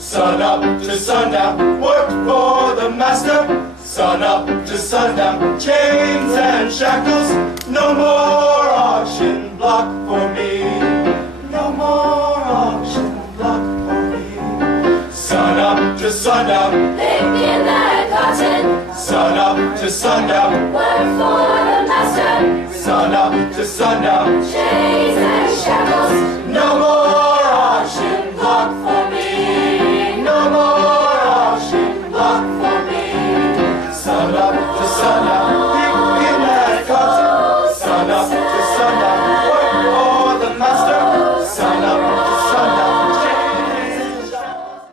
Sun up to sundown, work for the master. Sun up to sundown, chains and shackles. No more auction block for me. No more auction block for me. Sun up to sundown, picking that cotton. Sun up to sundown, work for the master. Sun up to sundown, chains and shackles. no more auction block for me. No more auction block for me. Sun up to sundown, picking that cotton. Sun up to sundown, work for the master. Sun up to sundown, chains and shackles.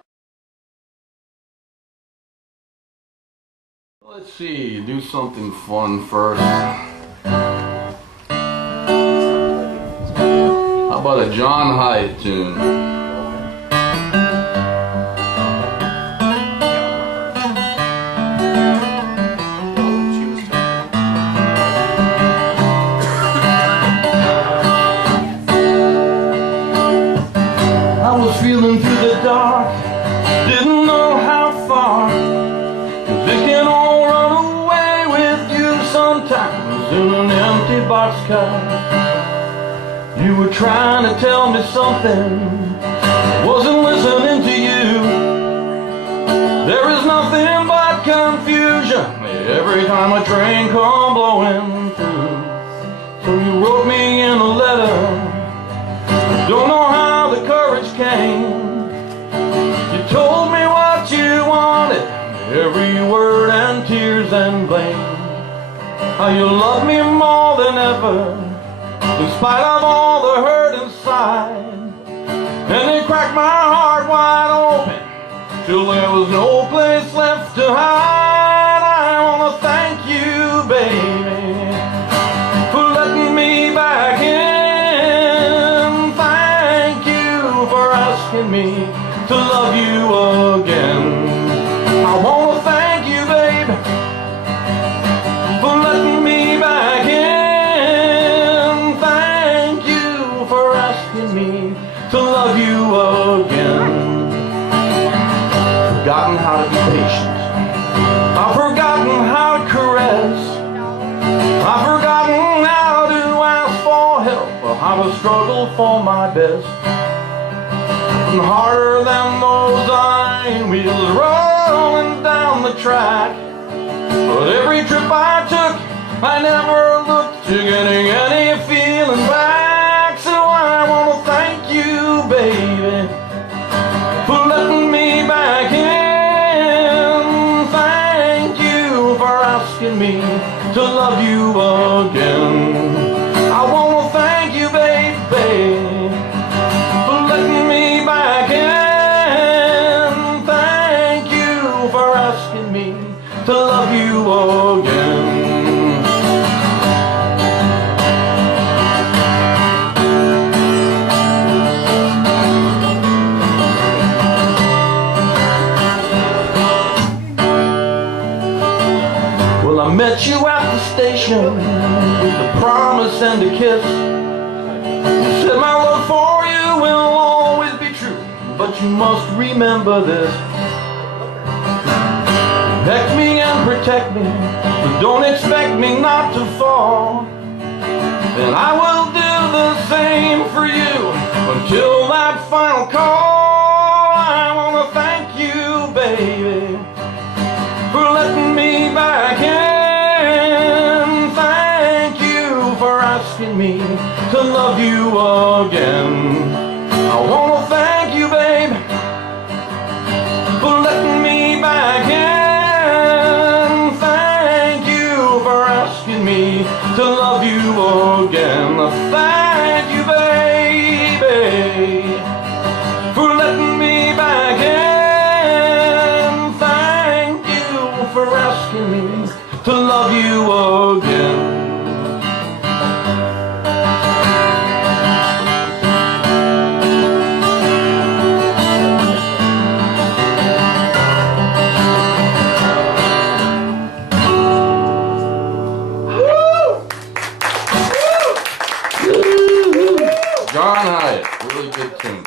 Let's see, do something fun first. How about a John Hyde tune? I was feeling through the dark, didn't know how far, 'cause it can all run away with you sometimes in an empty boxcar. You were trying to tell me something, wasn't listening to you. There is nothing but confusion every time a train come blowing through. So you wrote me in a letter, don't know how the courage came. You told me what you wanted, every word and tears and blame. How you love me more than ever, in spite of all the hurt inside. And it cracked my heart wide open, till there was no place left to hide. I wanna thank you, baby, for letting me back in. Thank you for asking me to love you again. I wanna thank you, baby, for letting me back in. Thank you for asking me to love you again. Forgotten how to be patient, I've forgotten how to caress, I've forgotten how to ask for help, or how to struggle for my best. And harder than those iron wheels rolling down the track, but every trip I took, I never looked to getting any feeling back. So I wanna thank you, baby, for letting me back in. Thank you for asking me to love you again. I wanna thank you, baby, for letting me back in. Thank you for asking me to love you again. Well, I met you at the station, we promise and a kiss. You said my love for you will always be true, but you must remember this. Protect me and protect me, but don't expect me not to fall. And I will do the same for you until that final call. I wanna thank you, baby, for letting me back in. Thank you for asking me to love you again. I wanna thank you, babe, for letting me back in. Thank you for asking me to love you again. Thank you, baby, for letting me back in. Thank you for asking me to love you again. John Hyatt, really good tune.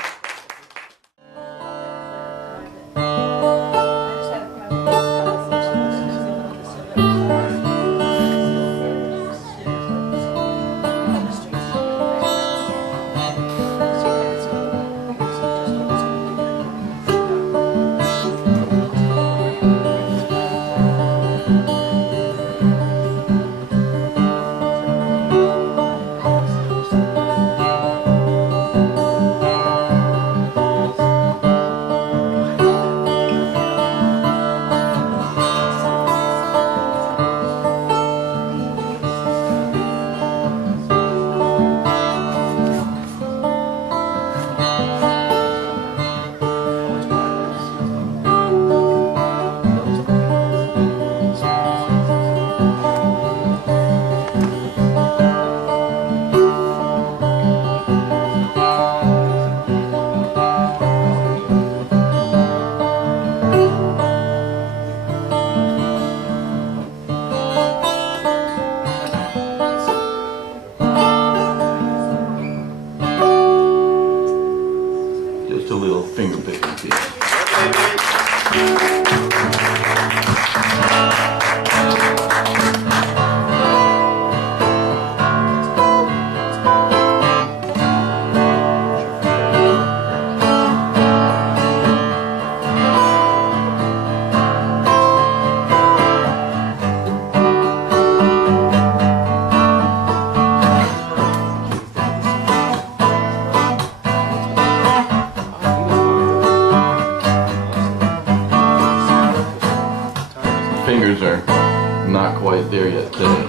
Just a little finger picking piece. Fingers are not quite there yet today.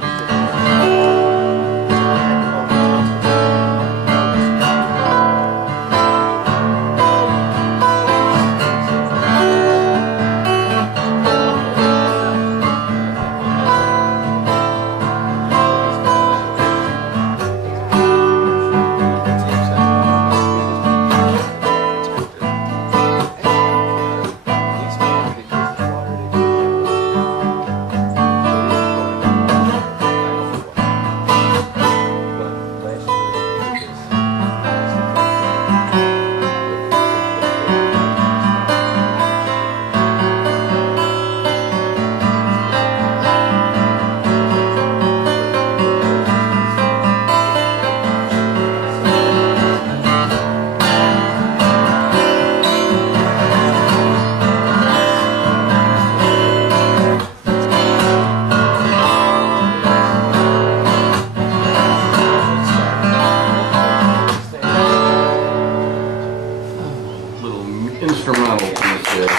Instrumental piece here.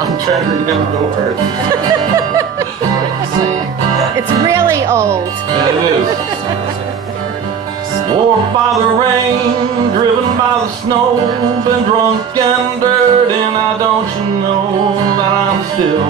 I'm trying to remember the words. It's really old. Yeah, it is. Warped by the rain, driven by the snow, been drunk and dirty, now don't you know that I'm still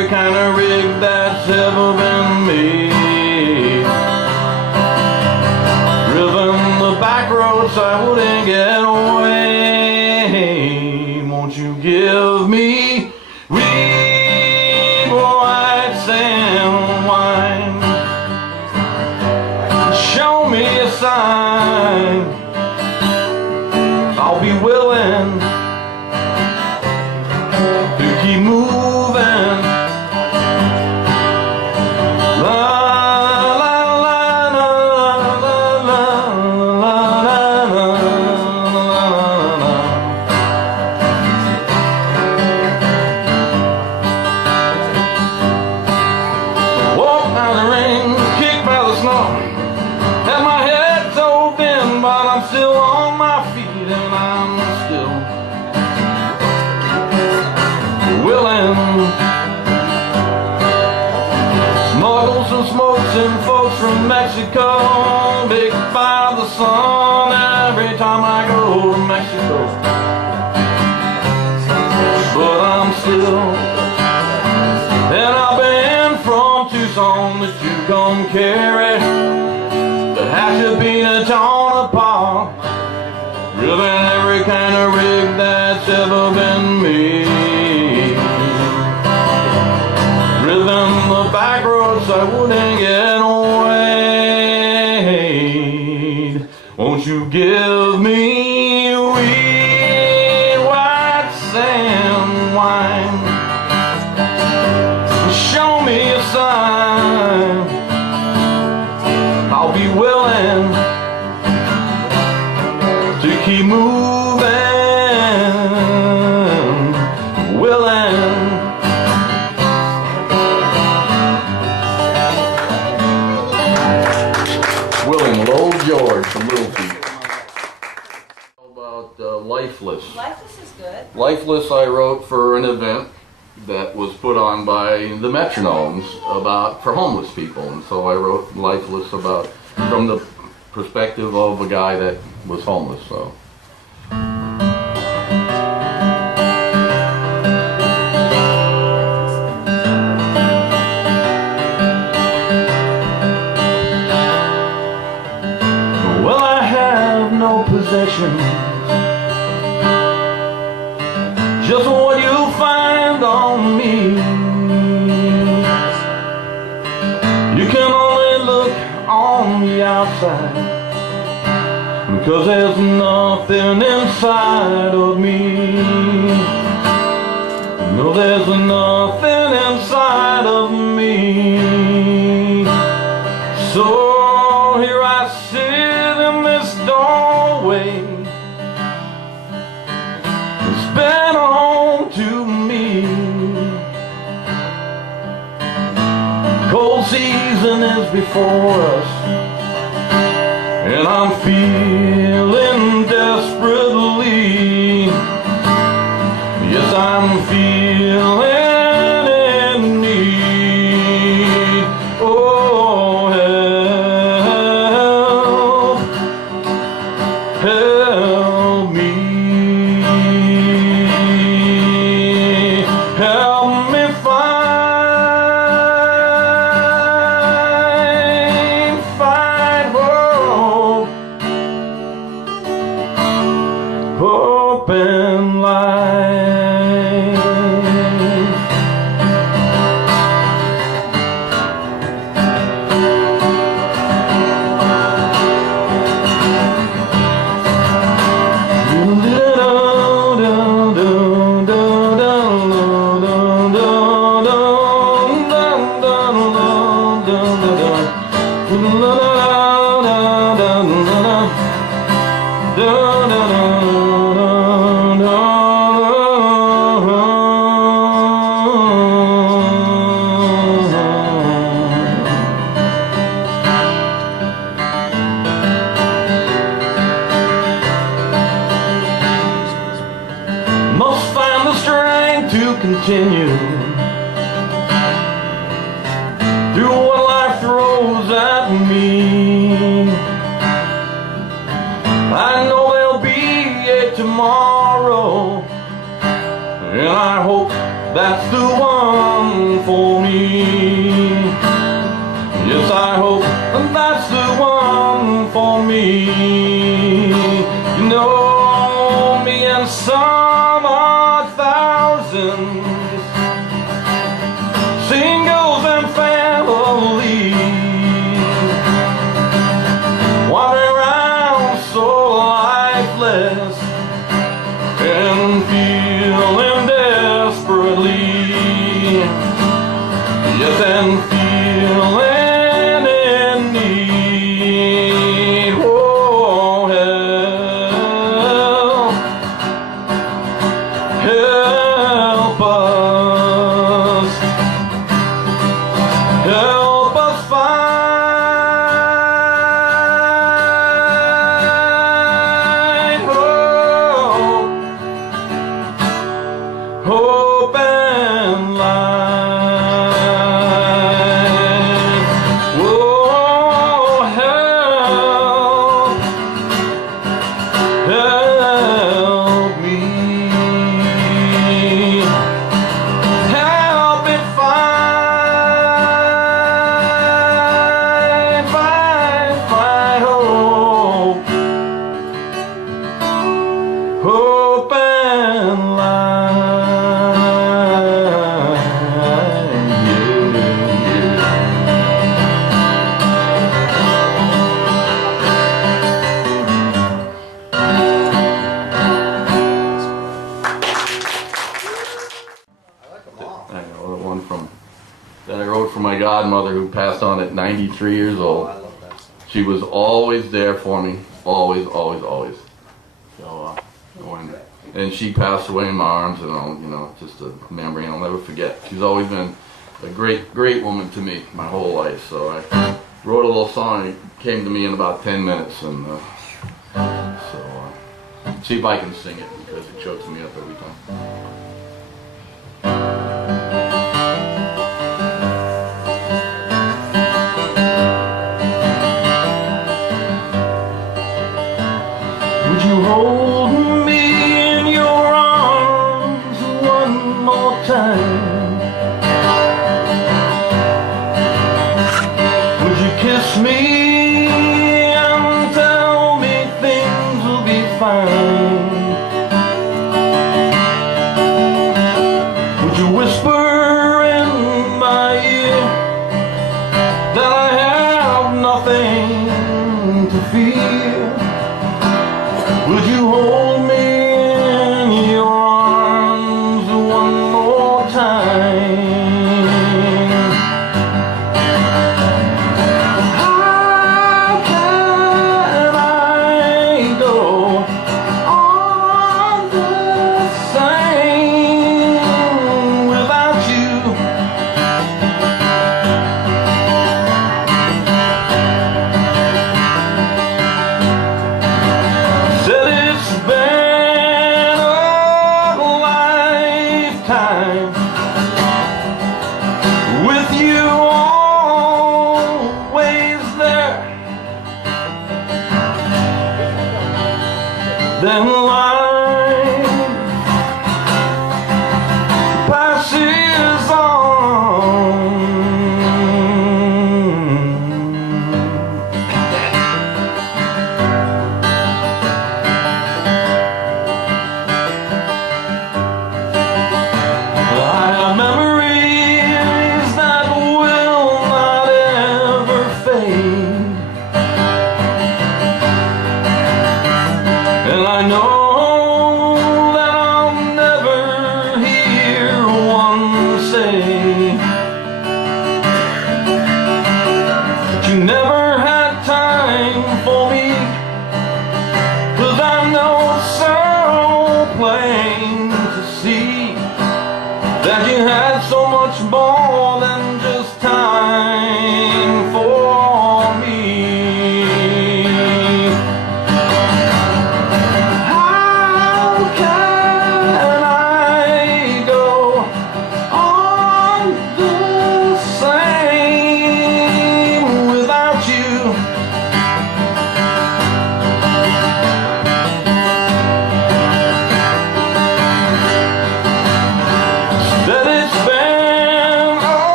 every kind of rig that's ever been made. Driven the back roads I wouldn't get away. Won't you give me red, white sand wine? Show me a sign. I'll be willing to keep moving. La la la la la la la la la. Walk by the rain, kicked by the snow. Had my head so thin, but I'm still on my feet, and I'm still willing. Smuggle some smokes and folks from Mexico, baked by the sun every time I go to Mexico. But I'm still, and I've been from Tucson that you come carry. Hash of peanuts on a par, driven every kind of rig that's ever been made. Driven the back roads I wouldn't get away. Won't you give me red, white sand wine? Show me a sign. I'll be willing to keep moving, willing. Willing, Lowell George from Little Feet. How about Lifeless? Lifeless is good. Lifeless I wrote for an event that was put on by the Metronomes for homeless people, and so I wrote Lifeless from the perspective of a guy that was homeless. So well, I have no possessions, just what you'll find on me. You can only look on the outside, because there's nothing inside of me. No, there's nothing inside of me. So here I sit in this doorway, it's been home to me. Cold season is before us, and I'm feeling desperately. Yes, I'm feeling in need. Oh, help, help me. Help me find hope, hope and life. Must find the strength to continue through what life throws at me. I know there'll be a tomorrow, and I hope that's the one for Yes, and feeling in need. Oh, help us. Help us find hope, hope and life. Oh, help me. Help it find hope, hope and life. Yeah, yeah. I know the one that I wrote for my godmother who passed on at 93 years old. I love that song. She was always there for me, always, always, always. So, and she passed away in my arms, and just a memory I'll never forget. She's always been a great, great woman to me my whole life. So I wrote a little song. It came to me in about 10 minutes, and see if I can sing it because it chokes me up every time. Would you hold me in your arms one more time? Would you kiss me and tell me things will be fine? Would you whisper in my ear that I have nothing to fear? Would you hold me in your arms one more time? How can I go on the same without you? Said it's been a lifetime with you always there. Then life passes on. I have memories that will not ever fade, and I know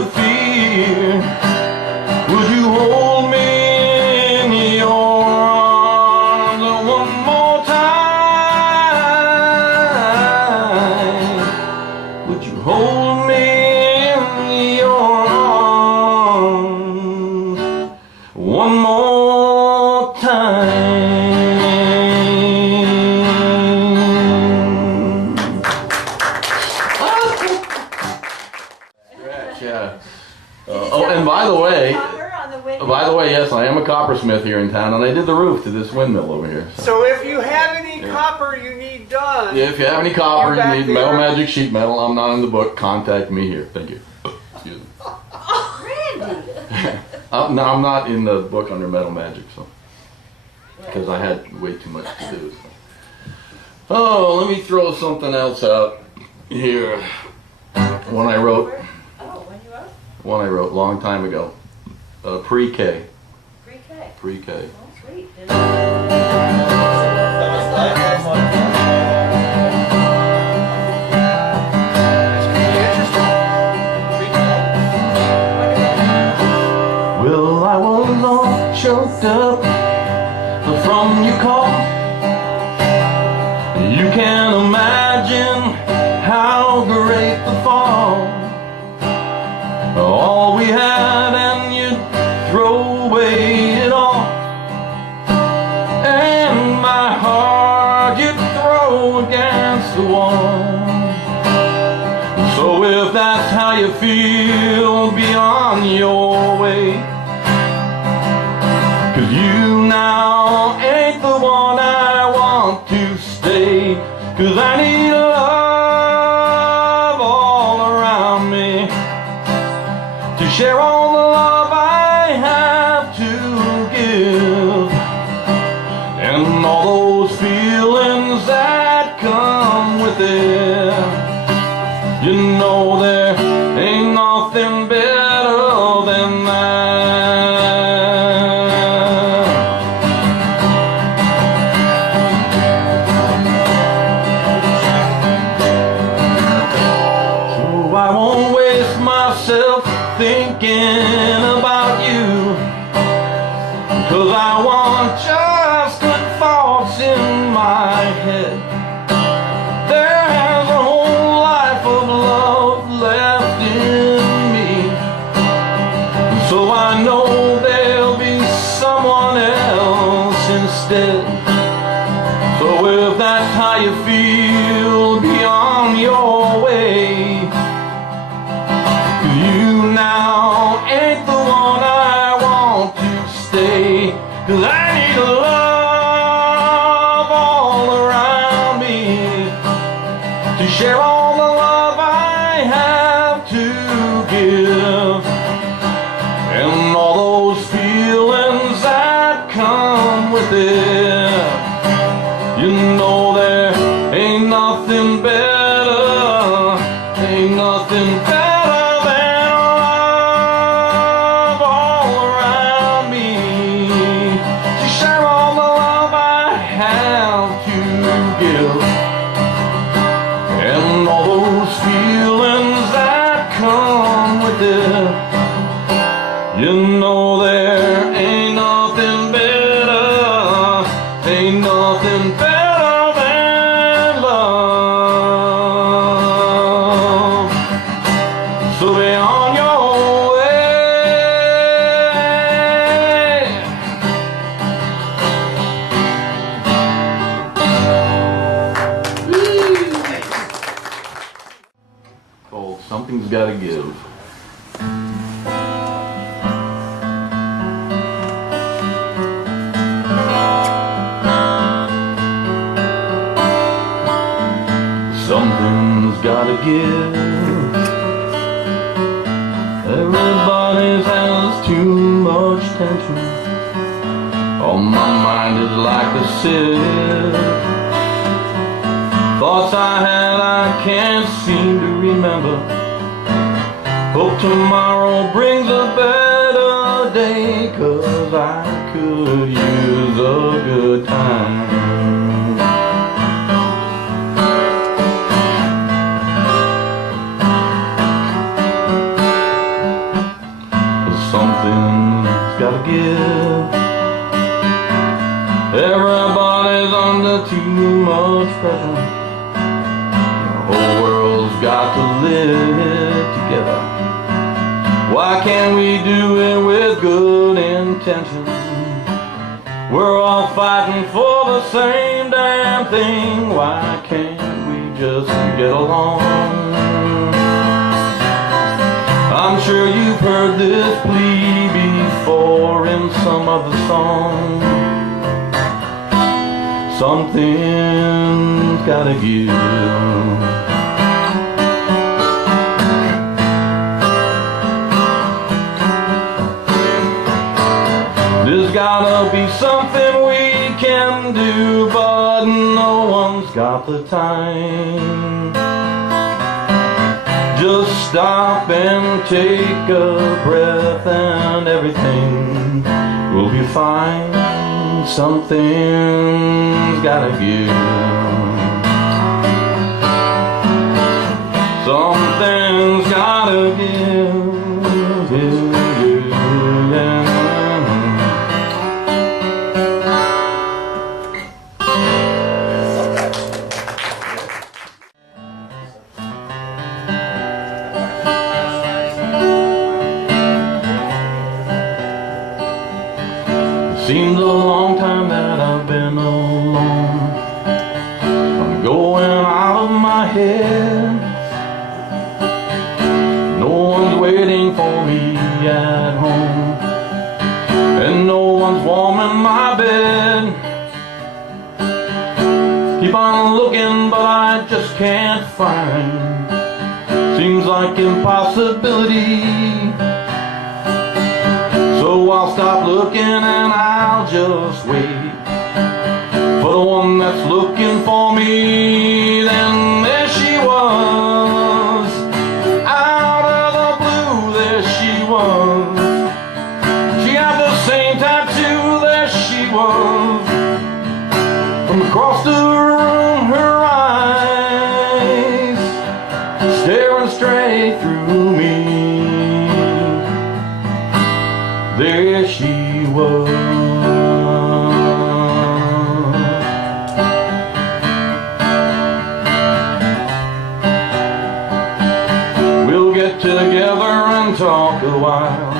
the fear, would you hold me in your arms one more time? Would you hold me in your arms one more time? Yeah. Oh, and by the way, yes, I am a coppersmith here in town, and I did the roof to this windmill over here. So if you have any copper you need done, Yeah, if you have any copper, You're back you need metal there. magic sheet metal, I'm not in the book, contact me here. Thank you. Excuse me. Randy. No, I'm not in the book under metal magic, so. Because I had way too much to do. So. Oh, let me throw something else out here. One I wrote. One I wrote a long time ago. Pre-K. Pre-K. Pre-K. Oh, sweet. Well, I was all choked up from your call. You can't imagine how great the fall. All we had and you'd throw away it all. And my heart you'd throw against the wall. So if that's how you feel, be on your way. 'Cause you now ain't the one I want to stay. 'Cause I need love all around me to share all the love I have to give. And all those feelings that come with it. You know there ain't nothing better than that. So I won't waste myself thinking about you, 'cause I want just good thoughts in my head. There's a whole life of love left in me, so I know there'll be someone else instead. So if that's how you feel, be on your way. 'Cause you now ain't the one I want to stay. 'Cause I need love all around me to share all the love I have to give. And all those feelings that come with it. You know there ain't nothing better, ain't nothing better than love all around me to share all the love I have to give. And all those feelings that come with it. You know there ain't nothing better, ain't nothing better than love. So be on your way. Oh, something's gotta give. Something's gotta give. Everybody has too much tension. On my mind is like a sieve. Thoughts I had I can't seem to remember. Hope tomorrow brings a better day, 'cause I could use a good time. give. Everybody's under too much pressure. The whole world's got to live together. Why can't we do it with good intentions? We're all fighting for the same damn thing. Why can't we just get along? I'm sure you've heard this plea before in some other song. Something's gotta give. There's gotta be something we can do, but no one's got the time. Just stop and take a breath and everything will be fine. Something's gotta give. Something's gotta give. Seems a long time that I've been alone. I'm going out of my head. No one's waiting for me at home, and no one's warming my bed. Keep on looking, but I just can't find. Seems like impossibility. So I'll stop looking and I'll just wait for the one that's looking for me. Then there she was, out of the blue, there she was. She had the same tattoo, there she was. From across the room, her eyes staring straight through me. There she was. We'll get together and talk a while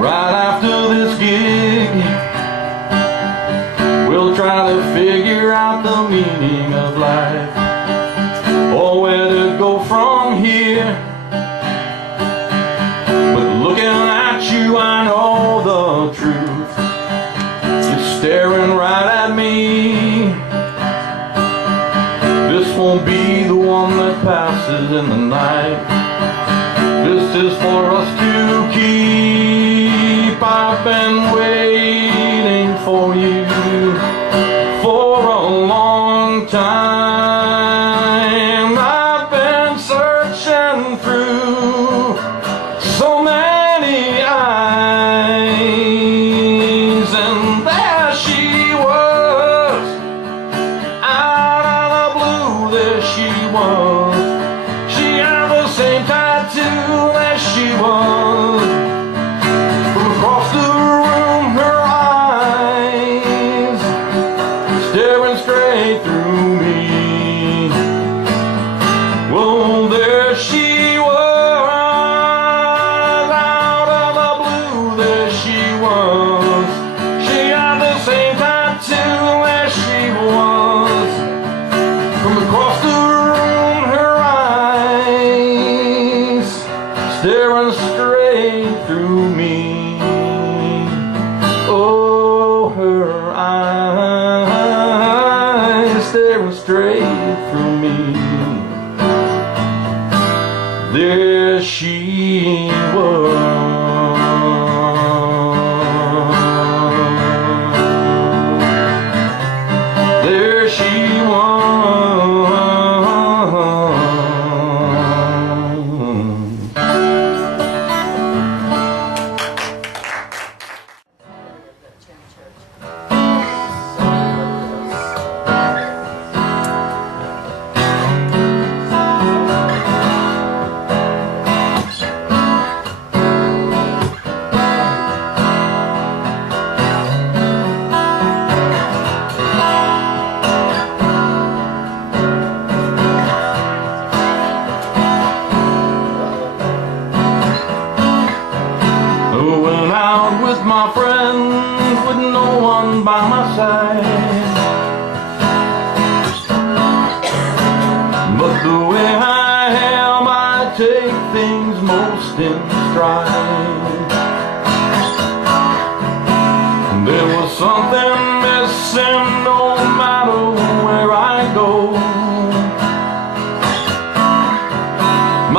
right after this gig. We'll try to figure out the meaning of life, or where to go from here. Looking at you, I know the truth. You're staring right at me. This won't be the one that passes in the night. This is for us to keep. I've been waiting for you for a long time. I've been searching through so many eyes, and there she was, out of the blue, there she was. She had the same tattoo, there she was. From across the room, her eyes staring straight through me. Well, there she was, staring straight through me. Oh, her eyes staring straight through me. There she was. There she was. side. But the way I am, I take things most in stride. There was something missing no matter where I go.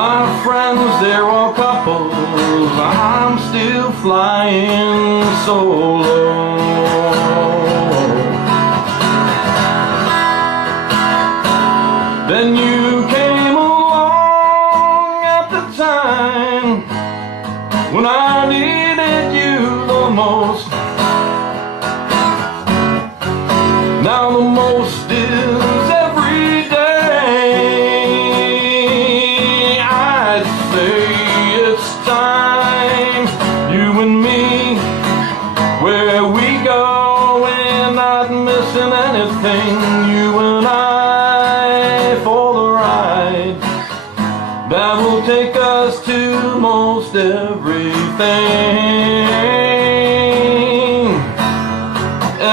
My friends, they're all couples, I'm still flying solo. Then you came along at the time when I needed you the most. Now the most is every day. I'd say it's time, you and me, where we go, we're not missing anything. You and I for the ride that will take us to most everything.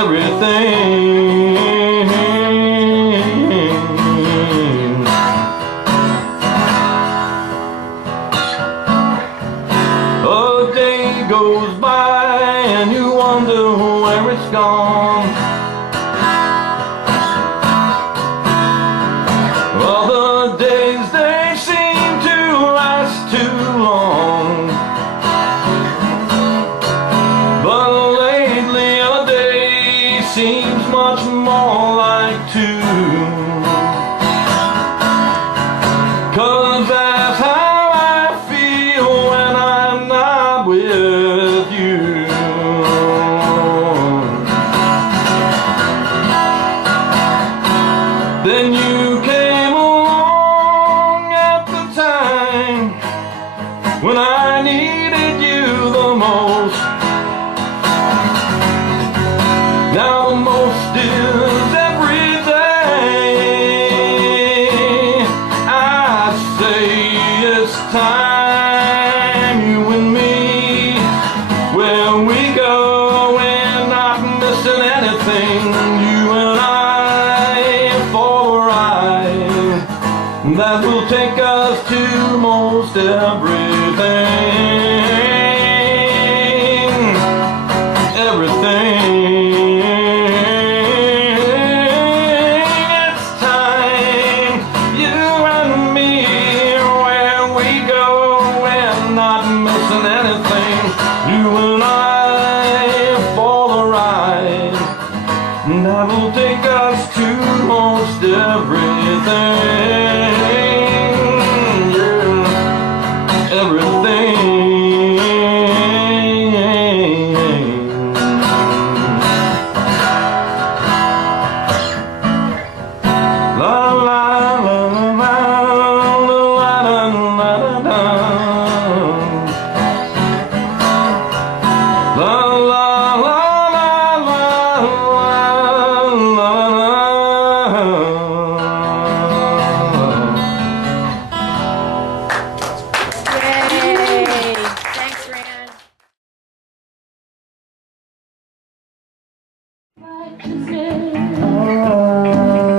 Everything. A day goes by and you wonder where it's gone. Other days they seem to last too long, but lately a day seems much more like two. 'Cause that's how I feel when I'm not with you. Then you came along at the time when I needed you the most. Now the most is every day. I'd say it's time, you and me, where we go, we're not missing anything. You and I for a ride that will take us to most everything. Everything. It's time, you and me, where we go, we're not missing anything. You and I for the ride that will take us to most everything. Yeah. Everything. La la la la la la la la. La la la la la Yay! Thanks, Rand.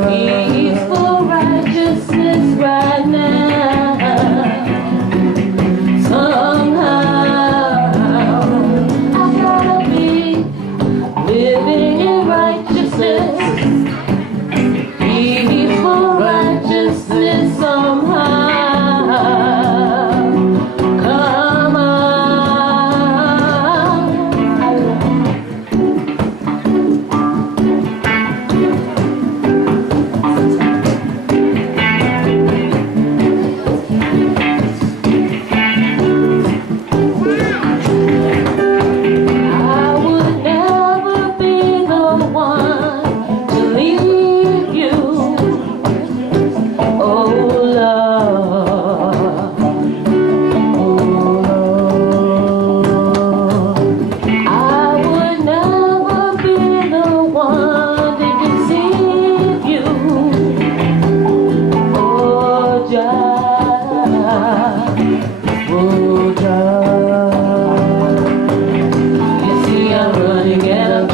Peaceful righteousness right now. Somehow I gotta be living in righteousness. Peaceful righteousness somehow. Come on.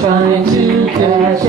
Trying to catch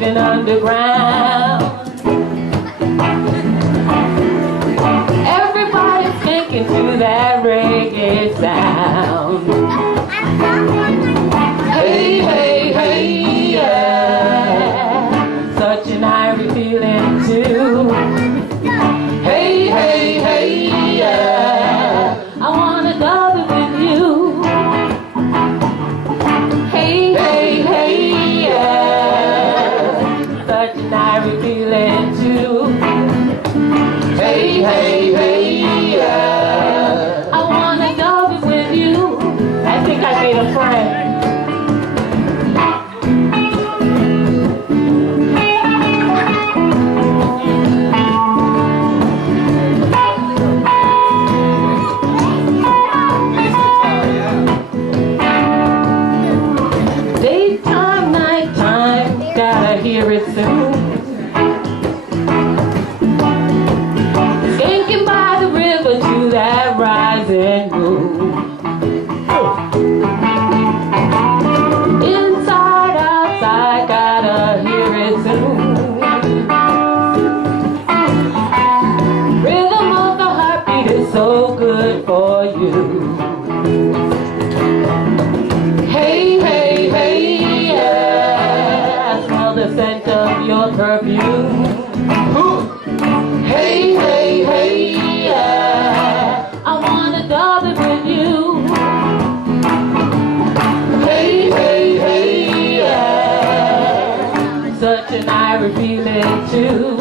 even underground. Everybody's thinking to that reggae sound. Hey, hey, hey, yeah. Such an irie feeling too. Hey, hey, hey, yeah. I wanna double with you. Hey, hey, hey, yeah. Such an irie feeling too. Hey, hey, hey, yeah. I wanna double with you. I think I made a friend. Daytime, nighttime, gotta hear it soon. Skanking by the river to that rising moon. Inside, outside, gotta hear it soon. Rhythm of the heartbeat is so good for you. Hey, hey, hey, yeah. I smell the scent of your perfume. Hey, hey, hey, yeah. I wanna double with you. Hey, hey, hey, yeah. Such an irie feeling too.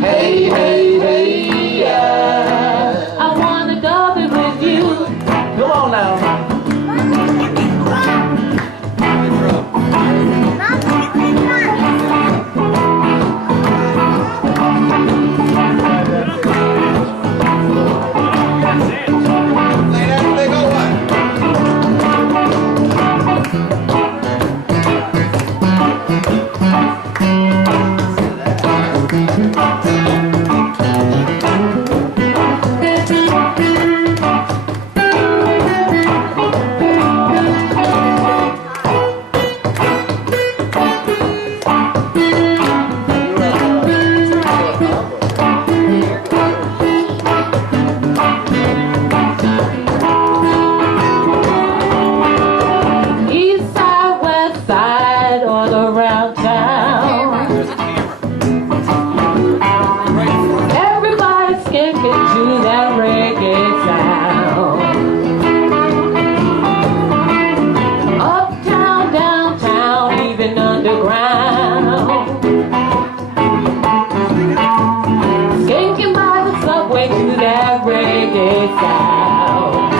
Hey, hey, hey, yeah. I wanna double with you. Come on now. East side, west side, all around town. Everybody's skipping to that reggae sound. Uptown, downtown, even underground. Skanking by the subway to that reggae sound.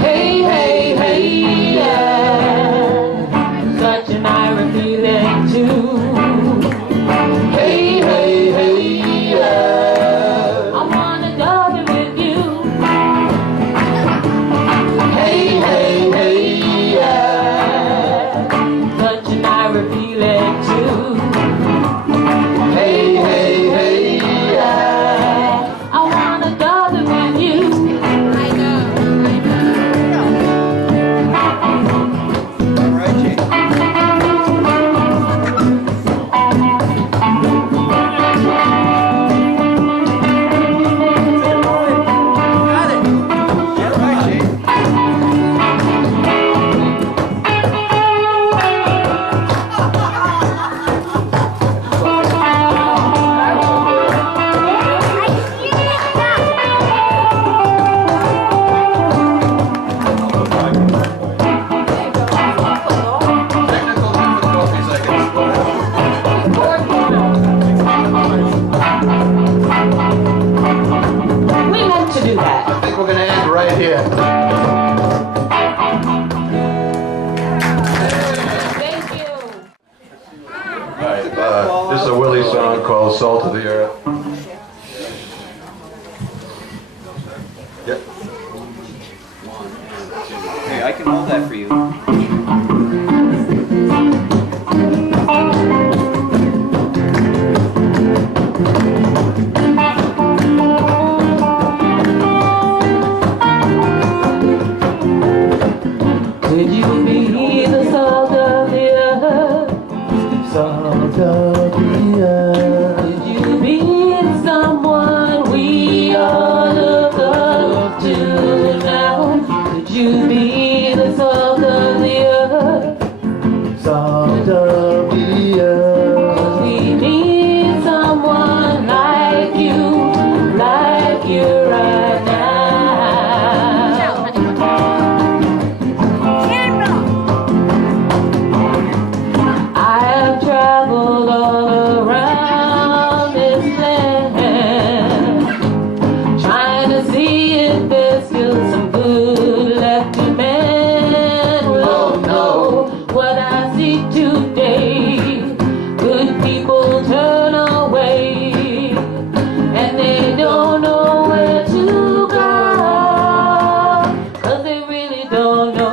Hey, hey, hey, yeah. Such an irie feeling too. Hey, hey, hey, yeah. I wanna double with you. Hey, hey, hey, yeah. Such an irie feeling too. Hey, hey, hey, yeah. I wanna double with you. We meant to do that. I think we're gonna end right here. Thank you. All right, this is a Willie song called "Salt of the Earth." Yep. Hey, I can hold that for you. Could you be the salt of the earth? see today. Good people turn away, and they don't know where to go, 'cause they really don't know.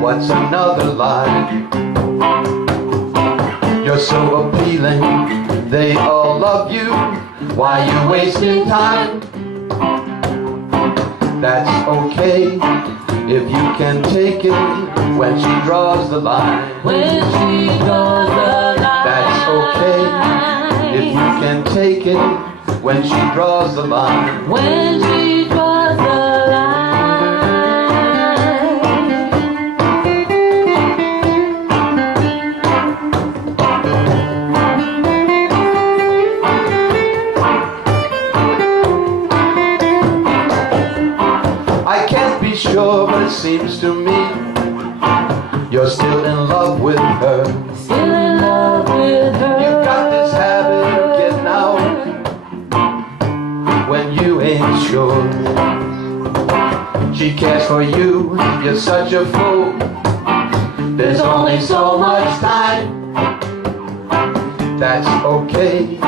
What's another lie? You're so appealing, they all love you. Why you wasting time? That's okay if you can take it when she draws the line. When she draws the line. That's okay if you can take it when she draws the line. When she draws the line. I can't be sure, but it seems to me you're still in love with her. Still in love with her. You've got this habit of getting out when you ain't sure. She cares for you, you're such a fool. There's only so much time. That's okay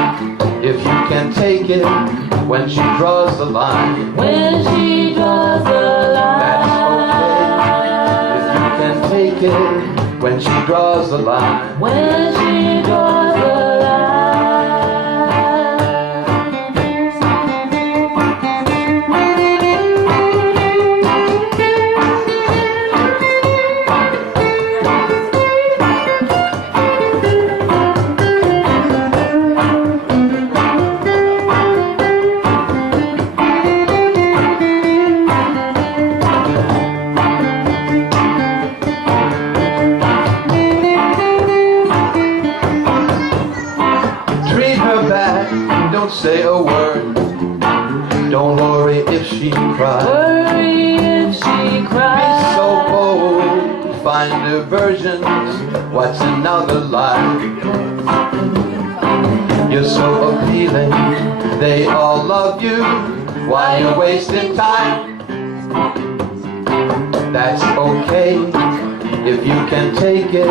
if you can take it when she draws the line. When she draws the line. That's okay if you can take it when she draws the line. When she draws the line. don't say a word. Don't worry if she cries. Worry if she Be cries. so bold, find diversions. What's another lie? You're so appealing, they all love you. Why you're wasting time? That's okay if you can take it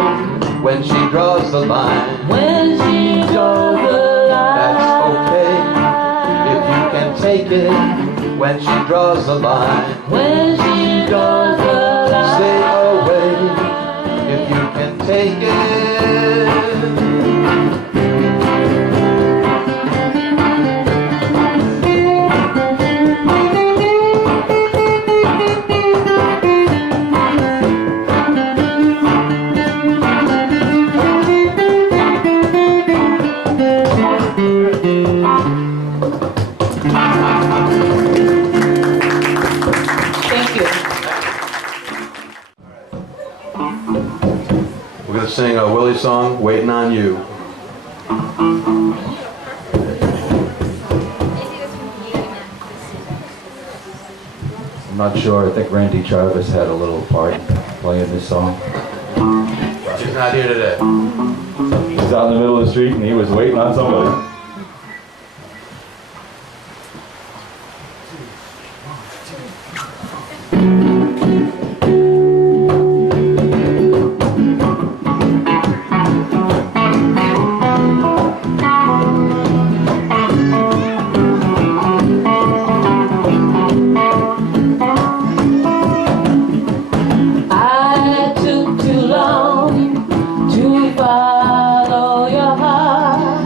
when she draws the line. When she draws the line. That's okay if you can take it when she draws the line. When she draws the line. Stay away if you can take it. Thank you. We're gonna sing a Willie song, Waiting on You. I'm not sure. I think Randy Travis had a little part playing this song. She's not here today. He's out in the middle of the street and he was waiting on somebody. I took too long to follow your heart.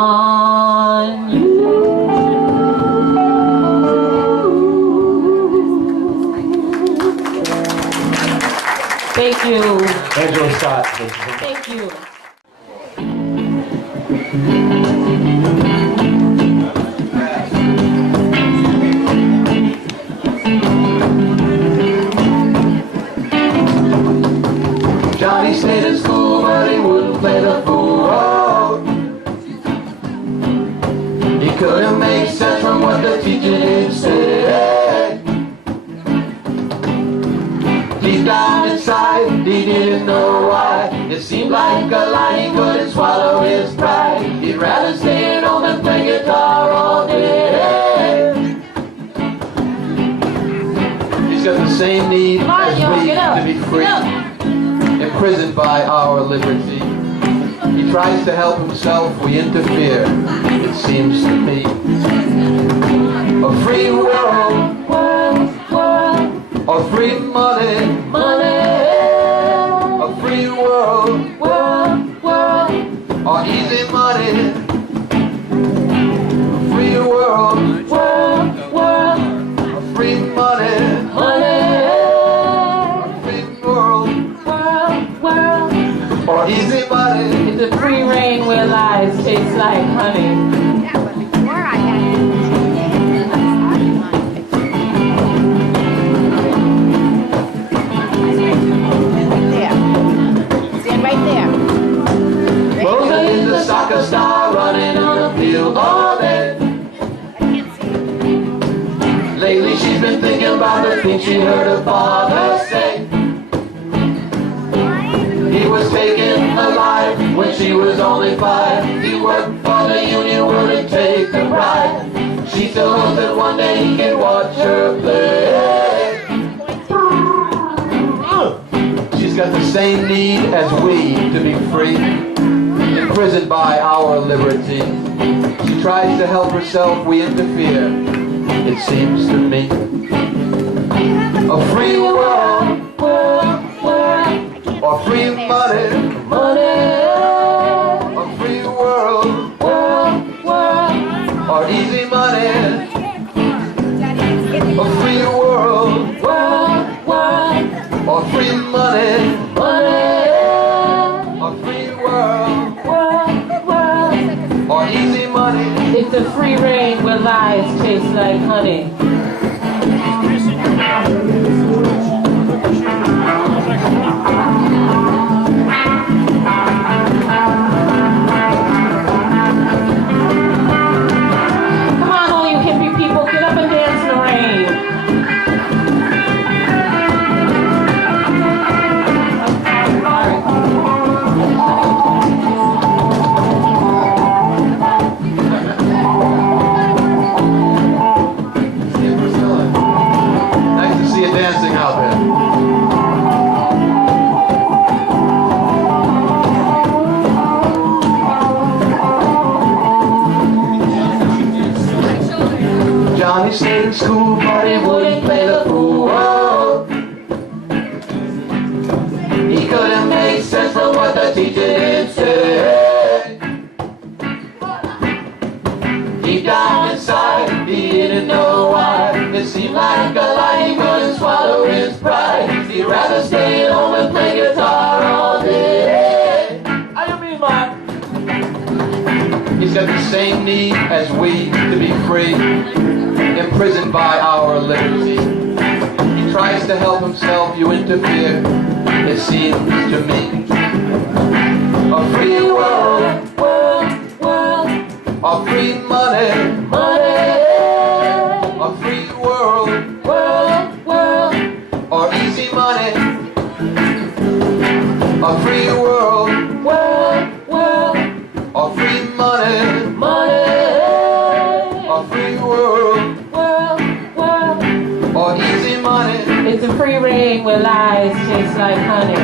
on you. Thank you. Angela Scott. Thank you. Johnny stayed in school, but he wouldn't play the fool. Oh. He couldn't make sense from what the teacher did say. Deep down inside, he didn't know why. It seemed like a lie, he couldn't swallow his pride. He'd rather stay at home and play guitar all day. He's got the same need as we to be free, imprisoned by our liberty. He tries to help himself, we interfere, it seems to me. A free world, or free money, a free world, or easy money, a free world, or free money, a free world, or easy money. It's a free reign where lies taste like honey. Yeah, but before I had stand right there. Rosa is a soccer star running on the field all day. Lately she's been thinking about the things she heard her father say. He was taken alive when she was only 5. He worked for the union, wouldn't take the bribe. She still hopes that one day he can watch her play. She's got the same need as we to be free, imprisoned by our liberty. She tries to help herself, we interfere, it seems to me. A free world, or free money, a free world, or easy money, a free world, or free money, a free world, or easy money. It's a free reign where lies taste like honey. Come on, all you hippie people, get up and dance in the rain. Nice to see you dancing out there. Johnny stayed in school, but he wouldn't play the fool. Oh. He couldn't make sense from what the teacher did say. Deep down inside, he didn't know why. It seemed like a lie, he couldn't swallow his pride. He'd rather stay at home and play guitar all day. How you mean, man? He's got the same need as we to be free, imprisoned by our liberty. He tries to help himself, you interfere, it seems to me. A free world, a free money, a free world, or easy money, a free world, or free money, a free world, or easy money. It's a free reign where lies taste like honey.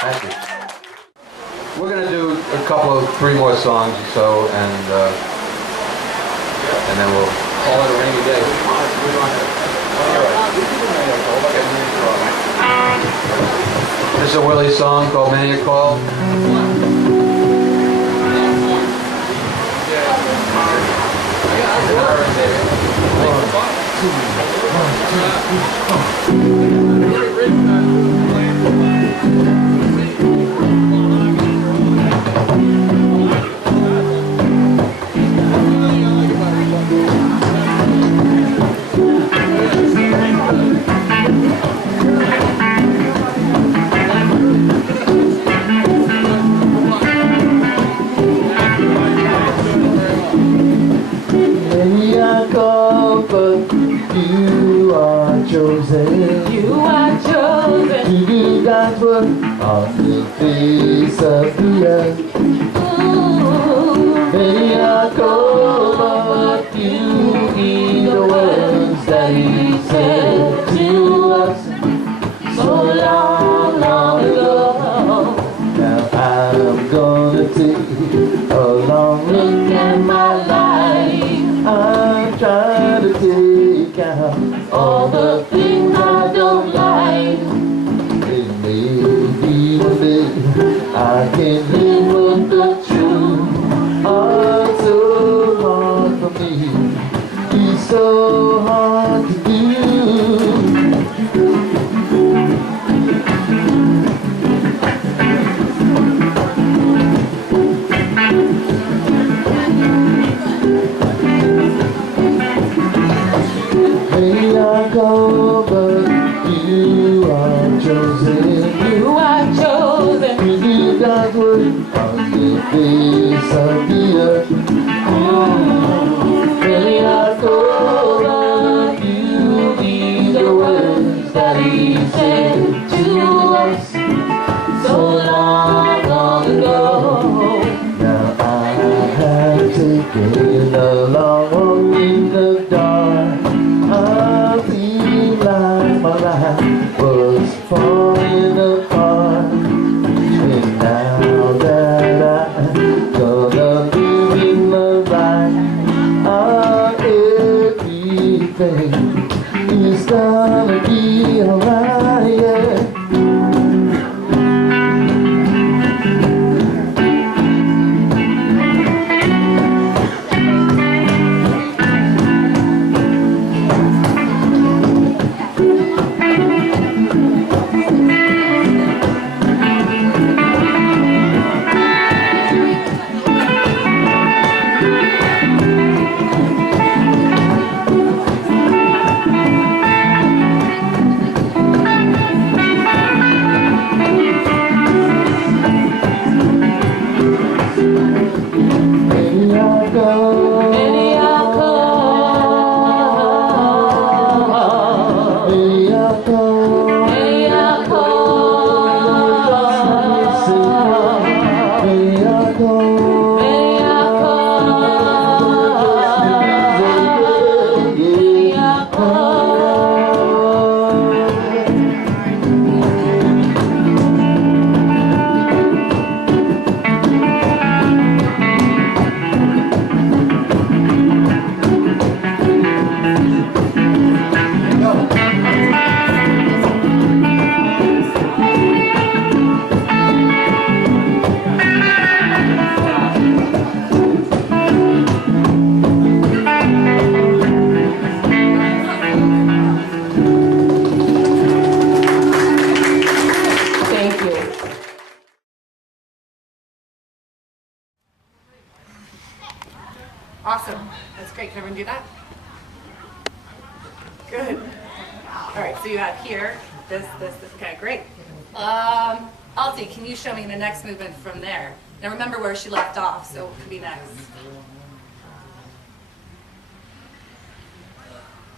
Thank you. We're gonna do a couple of 3 more songs or so, and then we'll call it a rainy day. This is a Willie song called Many a Call. Maybe I call, but you are chosen. You are chosen. To do God's work on the face of the earth. Maybe I call, but you heed the words that He said to us so long, long ago. Now I'm gonna take a long look at my life. I'm trying to take out all the things I don't like. And maybe one day I can live with the truth. Oh, so hard for me, it's so hard to do. Maybe I go, but you are chosen. You are chosen. To do God's work on the face of the earth. Maybe I go, but you heed the words that He said to us so long, long ago. Now I have taken a long walk in the dark. I feel like my life was falling apart. And now that I'm gonna live in the light, everything is gonna be alright, yeah. Maybe I'll go. Maybe I'll call. Maybe I'll go. Maybe I'll call. Maybe I'll go. Maybe I'll call. Maybe I'll call. Thank you. Awesome. That's great. Can everyone do that? Good. All right, so you have here, this. Okay, great. Alti, can you show me the next movement from there? Now remember where she left off, so it could be next.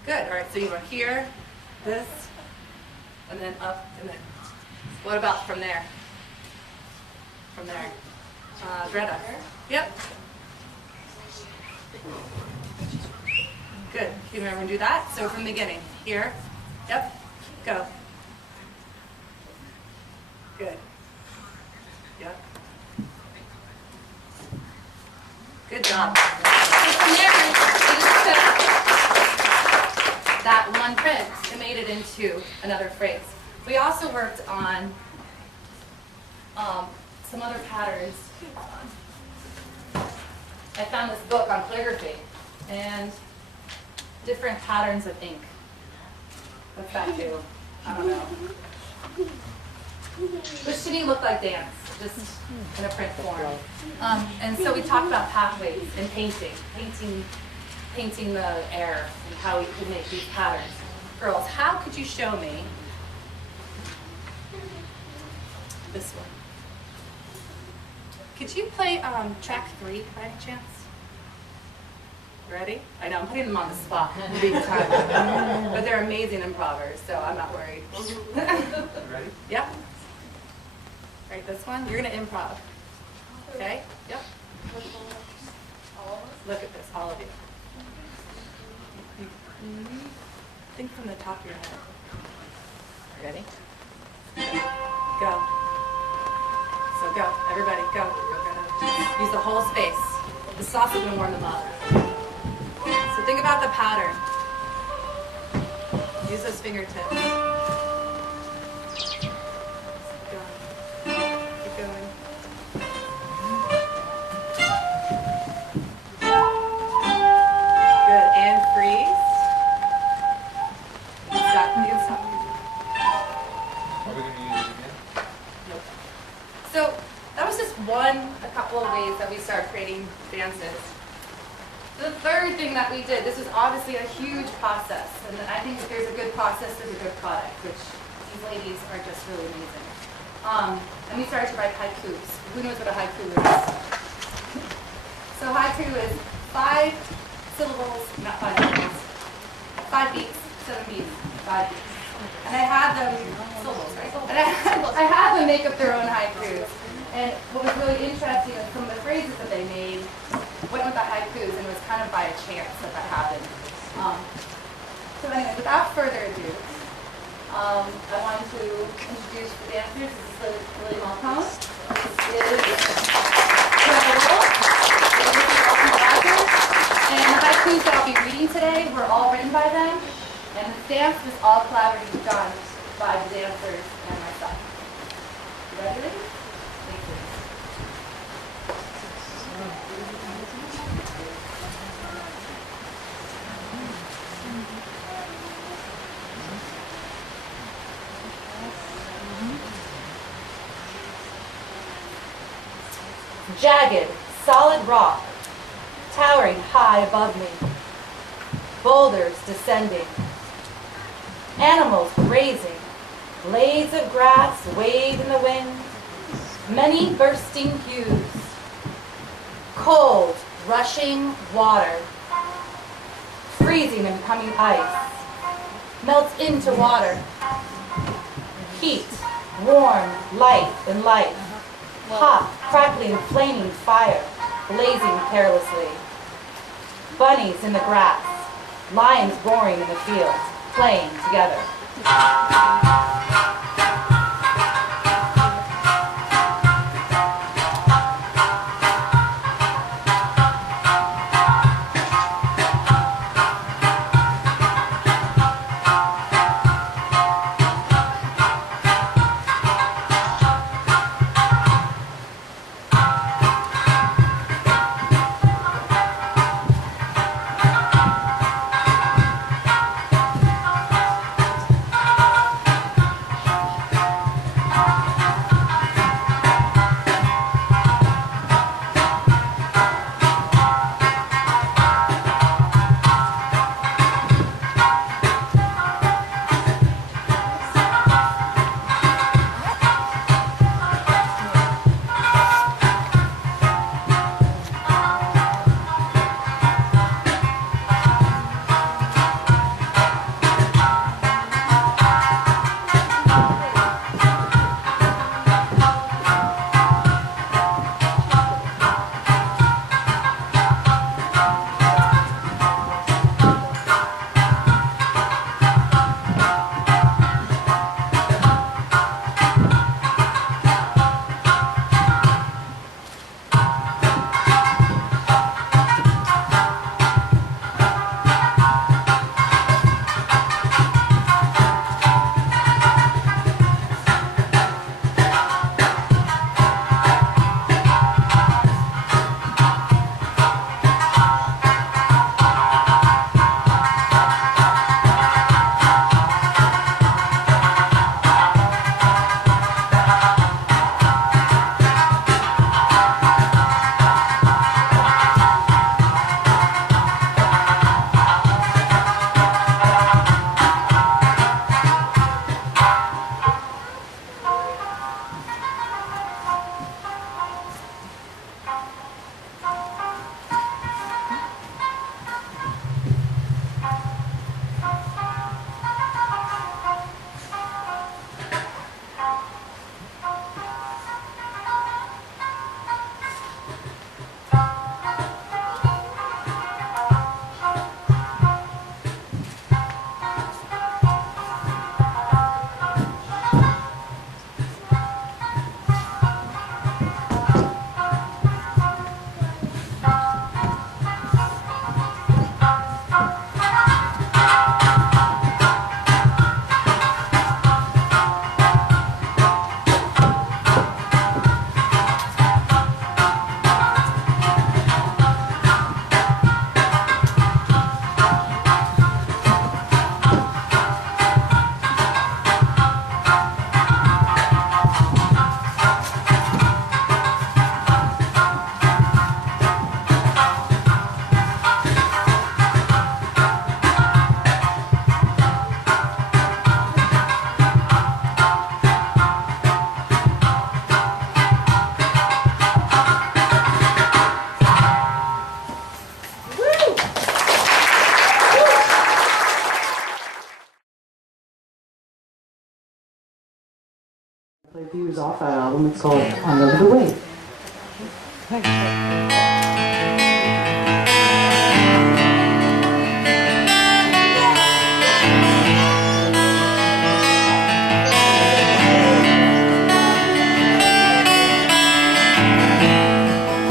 Good. All right, so you went here, this, and then up, and then. What about from there? From there. Greta. Yep. Good. Can everyone do that? So from the beginning. Here. Yep. Go. Good. Yep. Good job. So from there, you just that one print and made it into another phrase. We also worked on some other patterns. I found this book on calligraphy and different patterns of ink. What's that do? I don't know. Which to me looked like dance, just in a print form. And so we talked about pathways and painting the air and how we could make these patterns. Girls, how could you show me this one? Could you play track 3 by any chance? Ready? I know, I'm putting them on the spot big time. But they're amazing improvers, so I'm not worried. Ready? Yep. Right, this one, you're gonna improv. Okay? Yep. Look at this, all of you. Think from the top of your head. Ready? Go. So go, everybody, go. Use the whole space. The sauce is gonna warm them up. So think about the pattern. Use those fingertips. Keep going. Good, and freeze. Stop, you can stop. Are we going to use it again? Nope. So that was just a couple of ways that we started creating dances. The third thing that we did, this was obviously a huge process, and I think if there's a good process, there's a good product, which these ladies are just really amazing. And we started to write haikus. Who knows what a haiku is? So haiku is 5 syllables, not 5 syllables, 5 beats, 7 beats, 5 beats. And I had them, syllables, right? And I had them make up their own haikus. And what was really interesting is some of the phrases that they made went with the haikus, and it was kind of by a chance that happened. So anyway, without further ado, I wanted to introduce the dancers. This is Lily Malcone. This is Carol. And the haikus that I'll be reading today were all written by them, and the dance was all collaboratively done by the dancers and myself. You ready, ladies? Thank you. Jagged, solid rock, towering high above me. Boulders descending. Animals grazing. Blades of grass wave in the wind. Many bursting hues. Cold, rushing water. Freezing and becoming ice. Melts into water. Heat, warm, light and light. Hot, crackling, flaming fire, blazing carelessly. Bunnies in the grass, lions roaring in the fields, playing together. Play a few years off that album. It's called On Over the Way.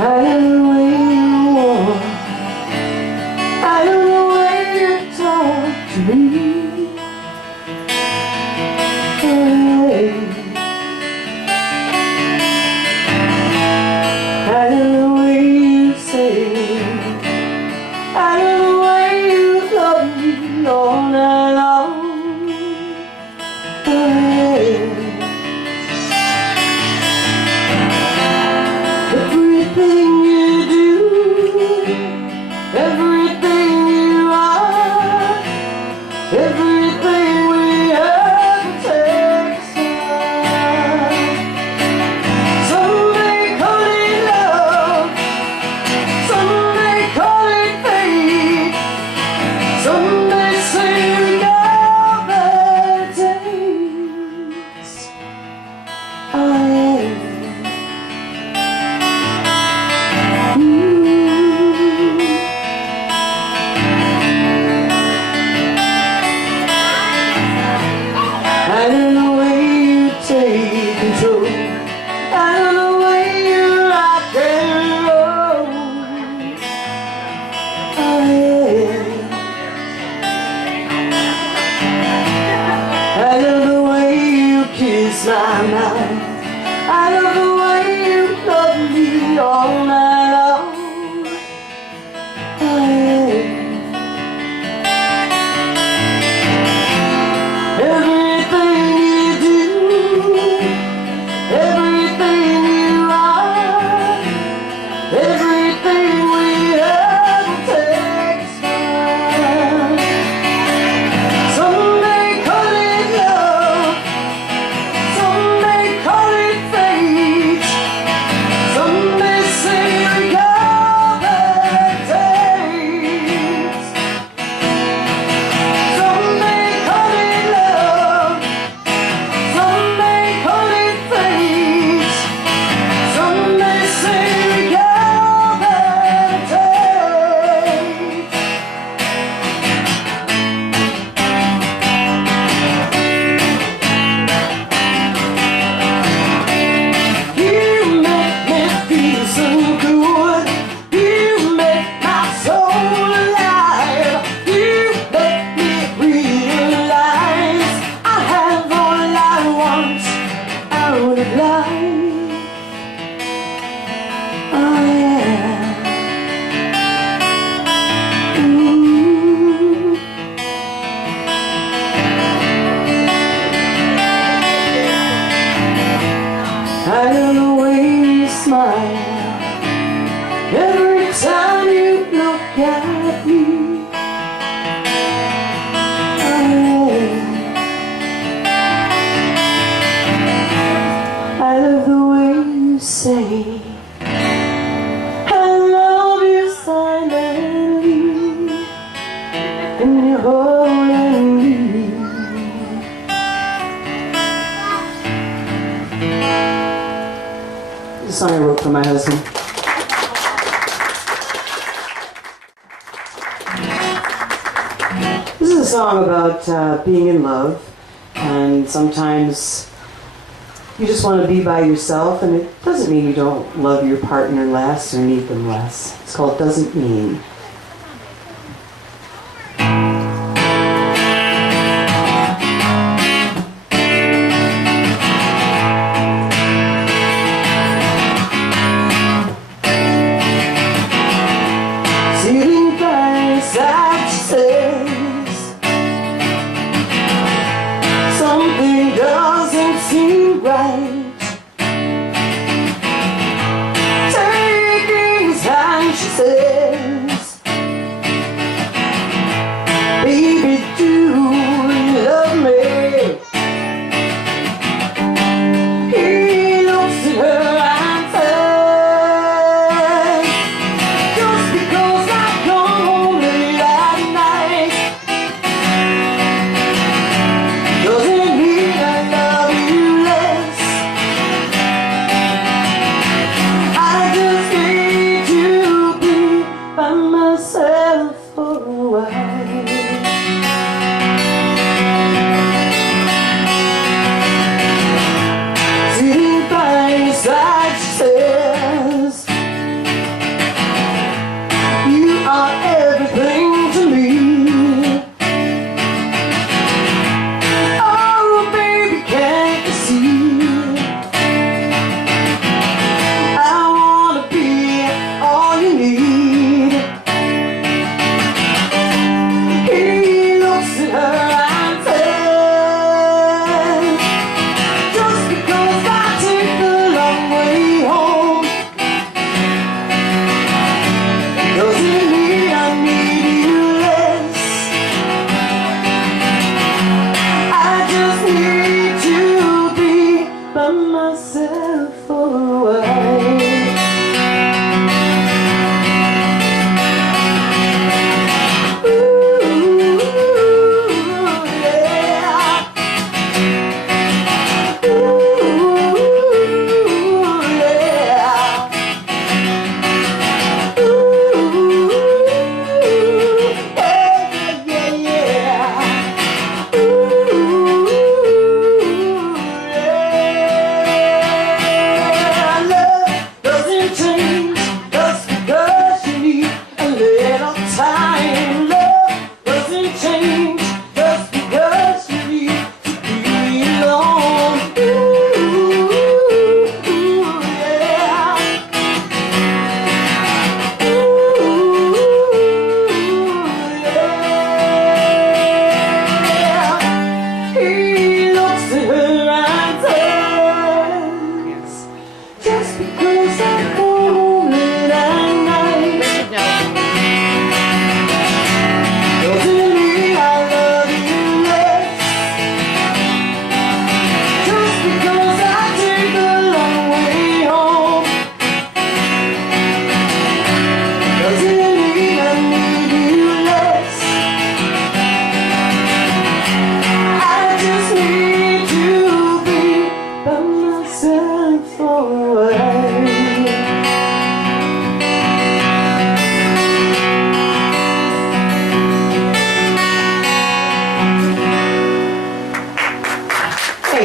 I love the way you walk. I love the way you talk to me. I love the way you sing. I love the way you love me all night long. Everything you do, everything you are, everything we have takes time. Some may call it love, some may call it fate, some may say all that it takes. I love the way you take control. I love the way you rock and roll. I love the way you kiss my mouth. I love the way you love me all night long. Everything you do, everything you are, everything we have takes time. Some may call it love, some may call it fate, some may say all that takes. Some may call it love, some may call it fate, some may say all that takes. You make me feel so good. You make my soul alive. You make me realize I have all I want out of life. Oh yeah. I love the way you smile every time you look at me. I love the way you say I love you silently, and you're holding me. This is a song I wrote for my husband. This is a song about being in love, and sometimes you just want to be by yourself, and it doesn't mean you don't love your partner less or need them less. It's called Doesn't Mean. Sitting by her side, she says something doesn't seem right. Taking his hand, she says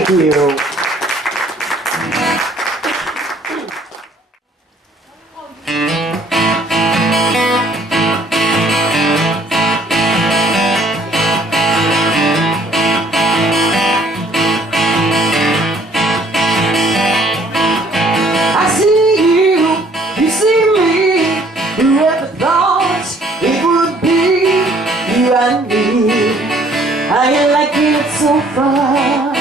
Thank you. I see you, you see me. Whoever thought it would be you and me? How you like it so far?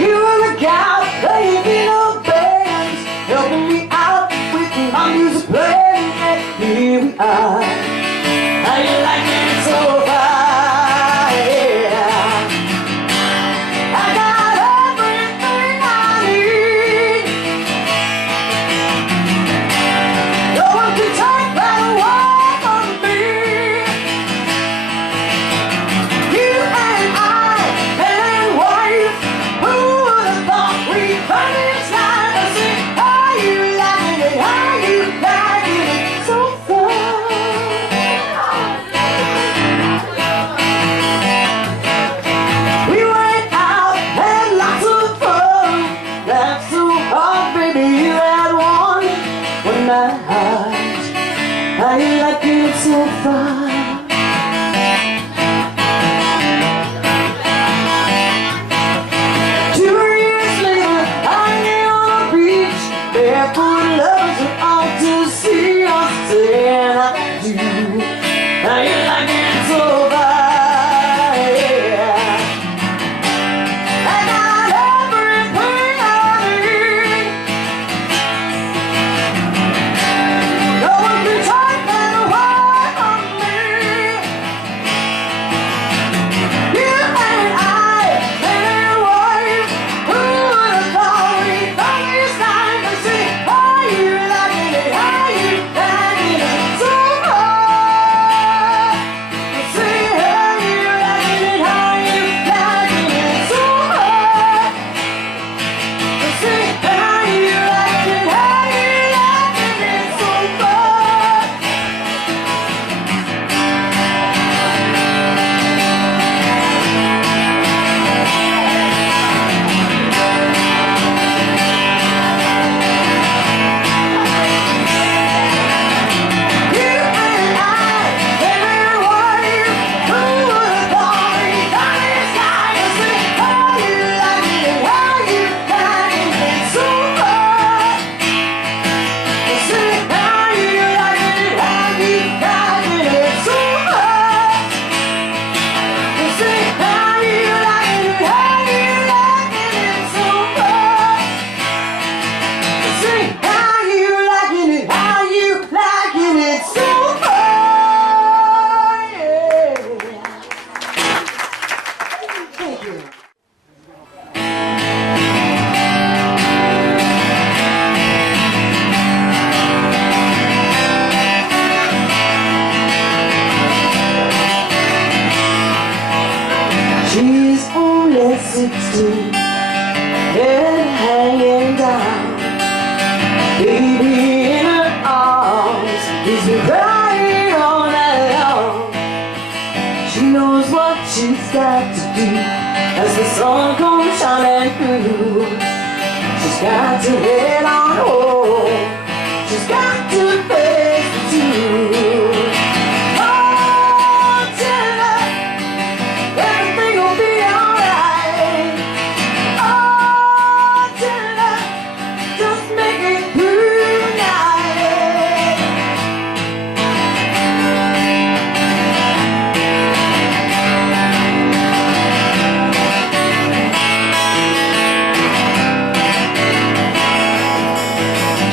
You were the gal playing no bands, helping me out with my music playing, and here we are. How you like it so far? Yeah. I got everything I need. No one can take that away from me. You and I, man and wife, who would have thought we'd find this time to see how you like it, how you like it so far. We went out, had lots of fun. That's so hard, baby, you had one night. How you like it so far? 2 years later, hanging on the beach, barefoot lovers are out to see us saying I do. How you like it so far? Yeah. I got everything I need. No one can take that away from me. You and I, man and wife, who would have thought we'd find this time to see how you like it, how you like it so hard. To see how you like it, how you like it so hard. To see how you like it, how you like it so hard. You and I, man and wife, who would have thought we'd find this time to see how you like it, how you like it so hard. To see how you like it, how you like it so hard. To see how you like it, how you like it so hard. To see how you liking it, how you liking it so hard. Yeah. Thank you. She's only 16, head hanging down. Baby in her arms, he's been crying all night long. She knows what she's got to do as the sun comes shining through. She's got to head on home. She's got to face the truth. Oh, tell her everything will be alright. Oh, tell her just make it through the night.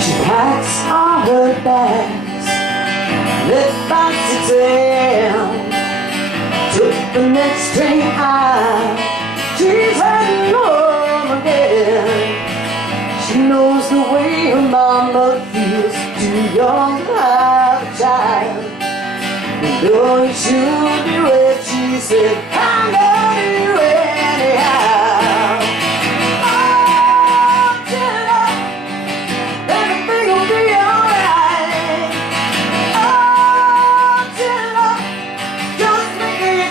She packs all her bags, left by 6 a.m. Took the next train out. She's heading home again. She knows the way her mama feels, too young to have a child. And though it should be red, she said, I love you anyhow. Oh, tell her everything will be alright. Oh, tell her just make it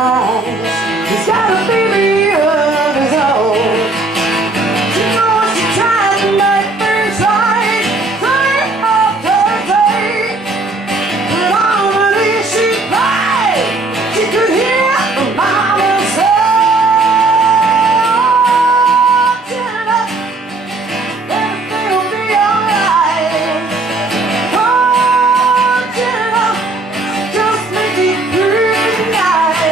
eyes. He's got a baby of his own. She knows she tries to make things right day after day. But only she cried. She could hear the mama say, everything'll be alright. Oh, Jenna, just make it through the night.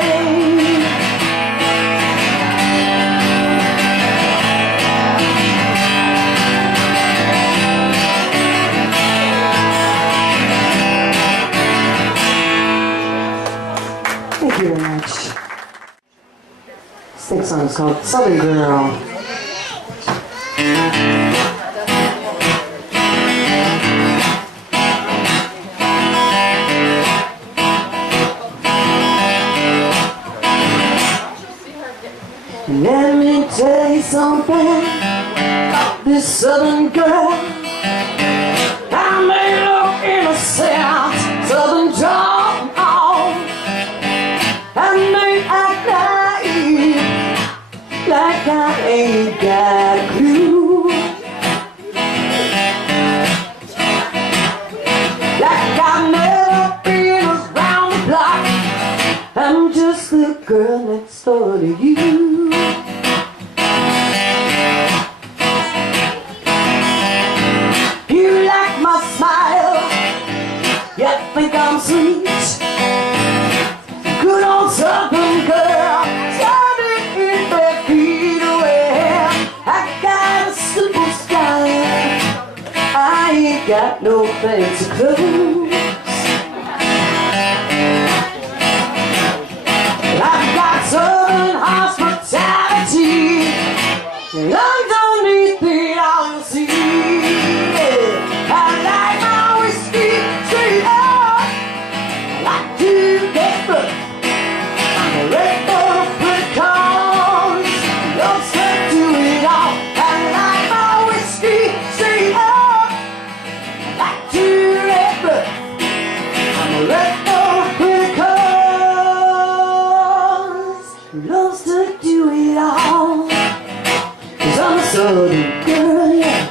Thank you very much. This next song is called Southern Girl. Let me tell you something about this Southern girl. I may look innocent, Southern drawn on. I may act naive, like I ain't got a clue. Like I've never been around the block. I'm just the girl next door to you. You like my smile, you think I'm sweet. Good old Southern girl, standing in bare feet away. I got a simple style, I ain't got no fancy clothes. I've got Southern hospitality, and underneath it all you'll see. I like my whiskey straight up, I like to get booked. I'm a red bull pretty cars, don't step to it all. I like my whiskey straight up, I like to get booked. I'm a red bull pretty cars, loves to do it all. 'Cause I'm a Southern girl, yeah.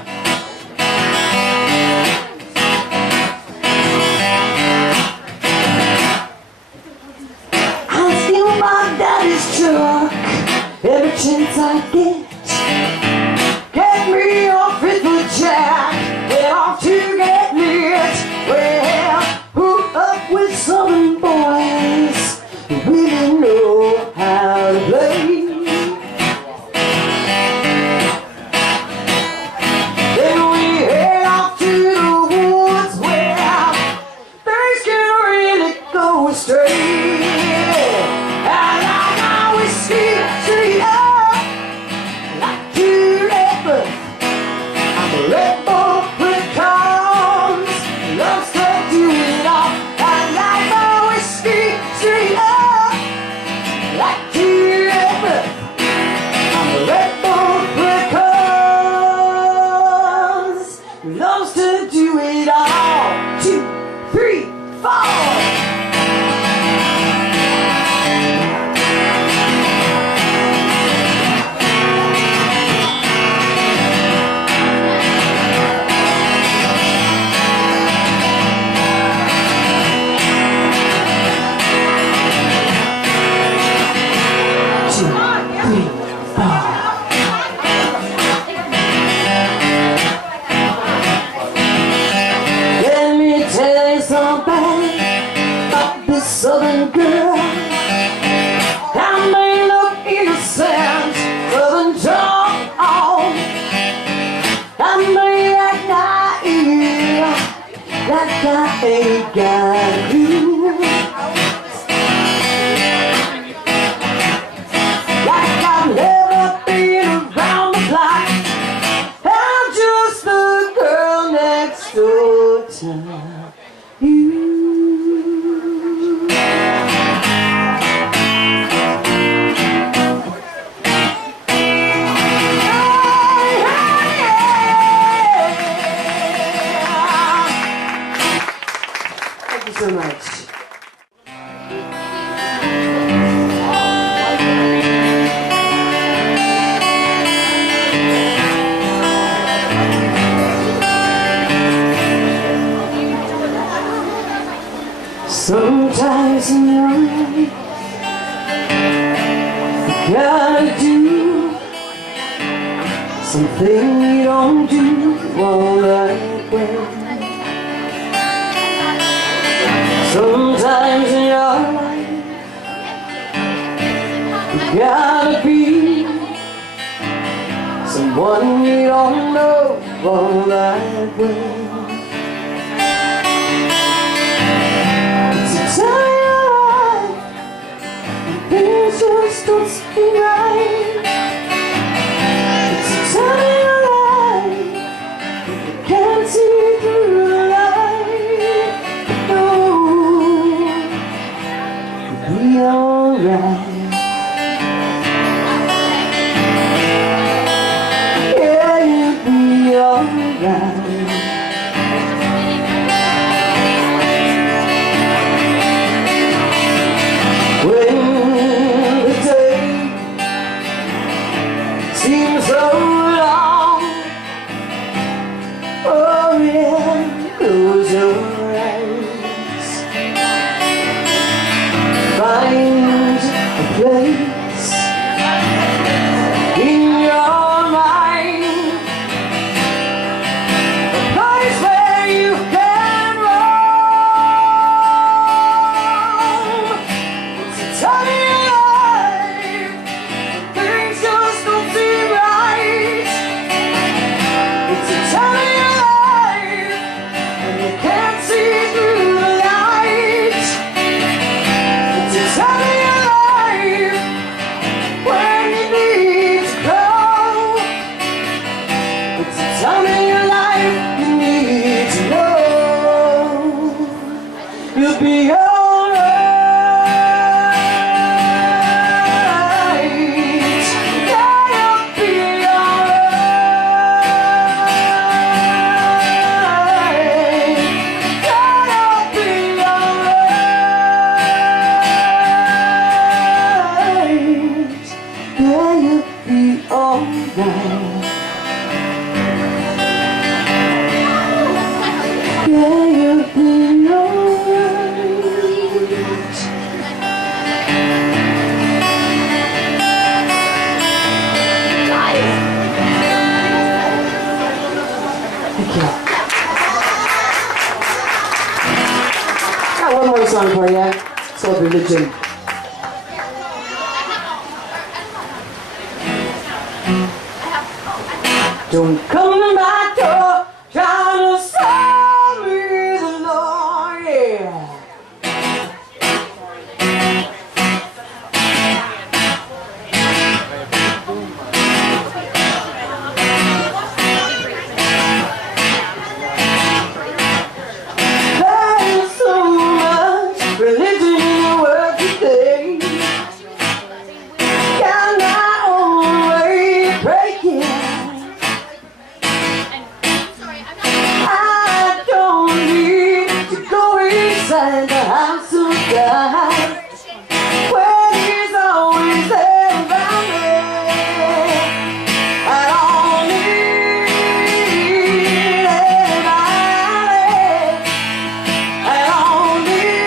I steal my daddy's truck every chance I get. Get me off with the jack, get off to get lit. Well, hook up with Southern boys who really know how to play. Then we head off to the woods where things can really go astray. I like my whiskey straight up, gotta do something we don't do all that well. Sometimes in your life you gotta be someone you don't know all that well. It's a time of life and things just don't seem right. It's a time of life you can't see through the light. No, you'll be alright. When the day seems so long, oh yeah, close your eyes, find a place in your mind, a place where you can roam. It's a time in your life, things just don't seem right. It's a time in your life, and you can't see through the light. It's a time in your life when you need to grow. It's a time in your life you need to know you'll be alright. Yeah, you'll be alright. Yeah, you'll be alright. Yeah, you'll be alright. Yeah, you'll be alright. Thank you. Got one more song for you. It's called Religion. Don't come to my door trying to sell me the Lord, yeah. There's so much religion in the world today. Got my own way of breaking. I don't need to go inside the house of God, where He's always there around me. I don't need anybody. I don't need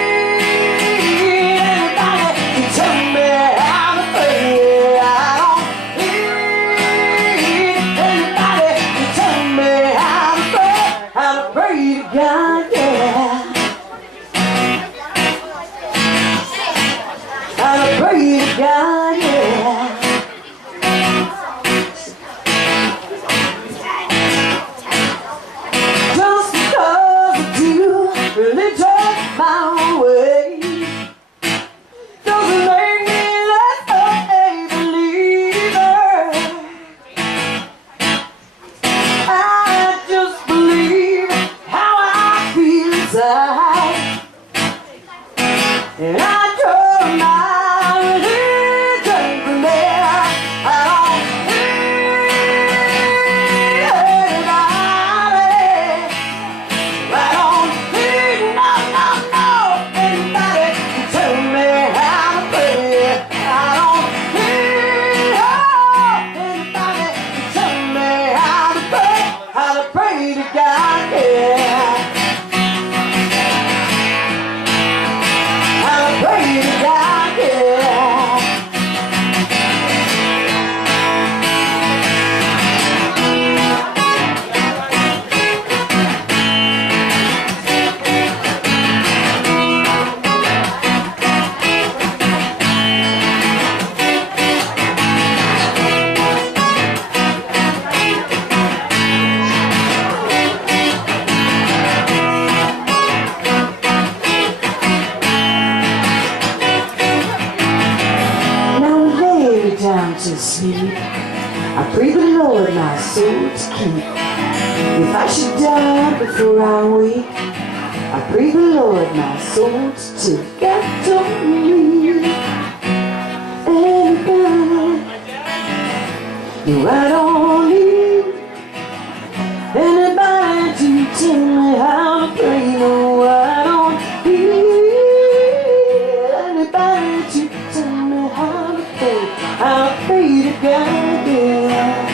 anybody to tell me how to pray. I don't need anybody to tell me how to pray to God, yeah. How to pray to God, yeah. Just because I do religion my own way doesn't make me less of a believer. I just believe how I feel inside, and I draw my religion down to sleep. I pray the Lord my soul to keep. If I should die before I wake, I pray the Lord my soul to take after me. Anybody, do I don't need anybody to tell me how to pray? No, I don't need anybody to tell me how to pray. I'll pray to God, yeah.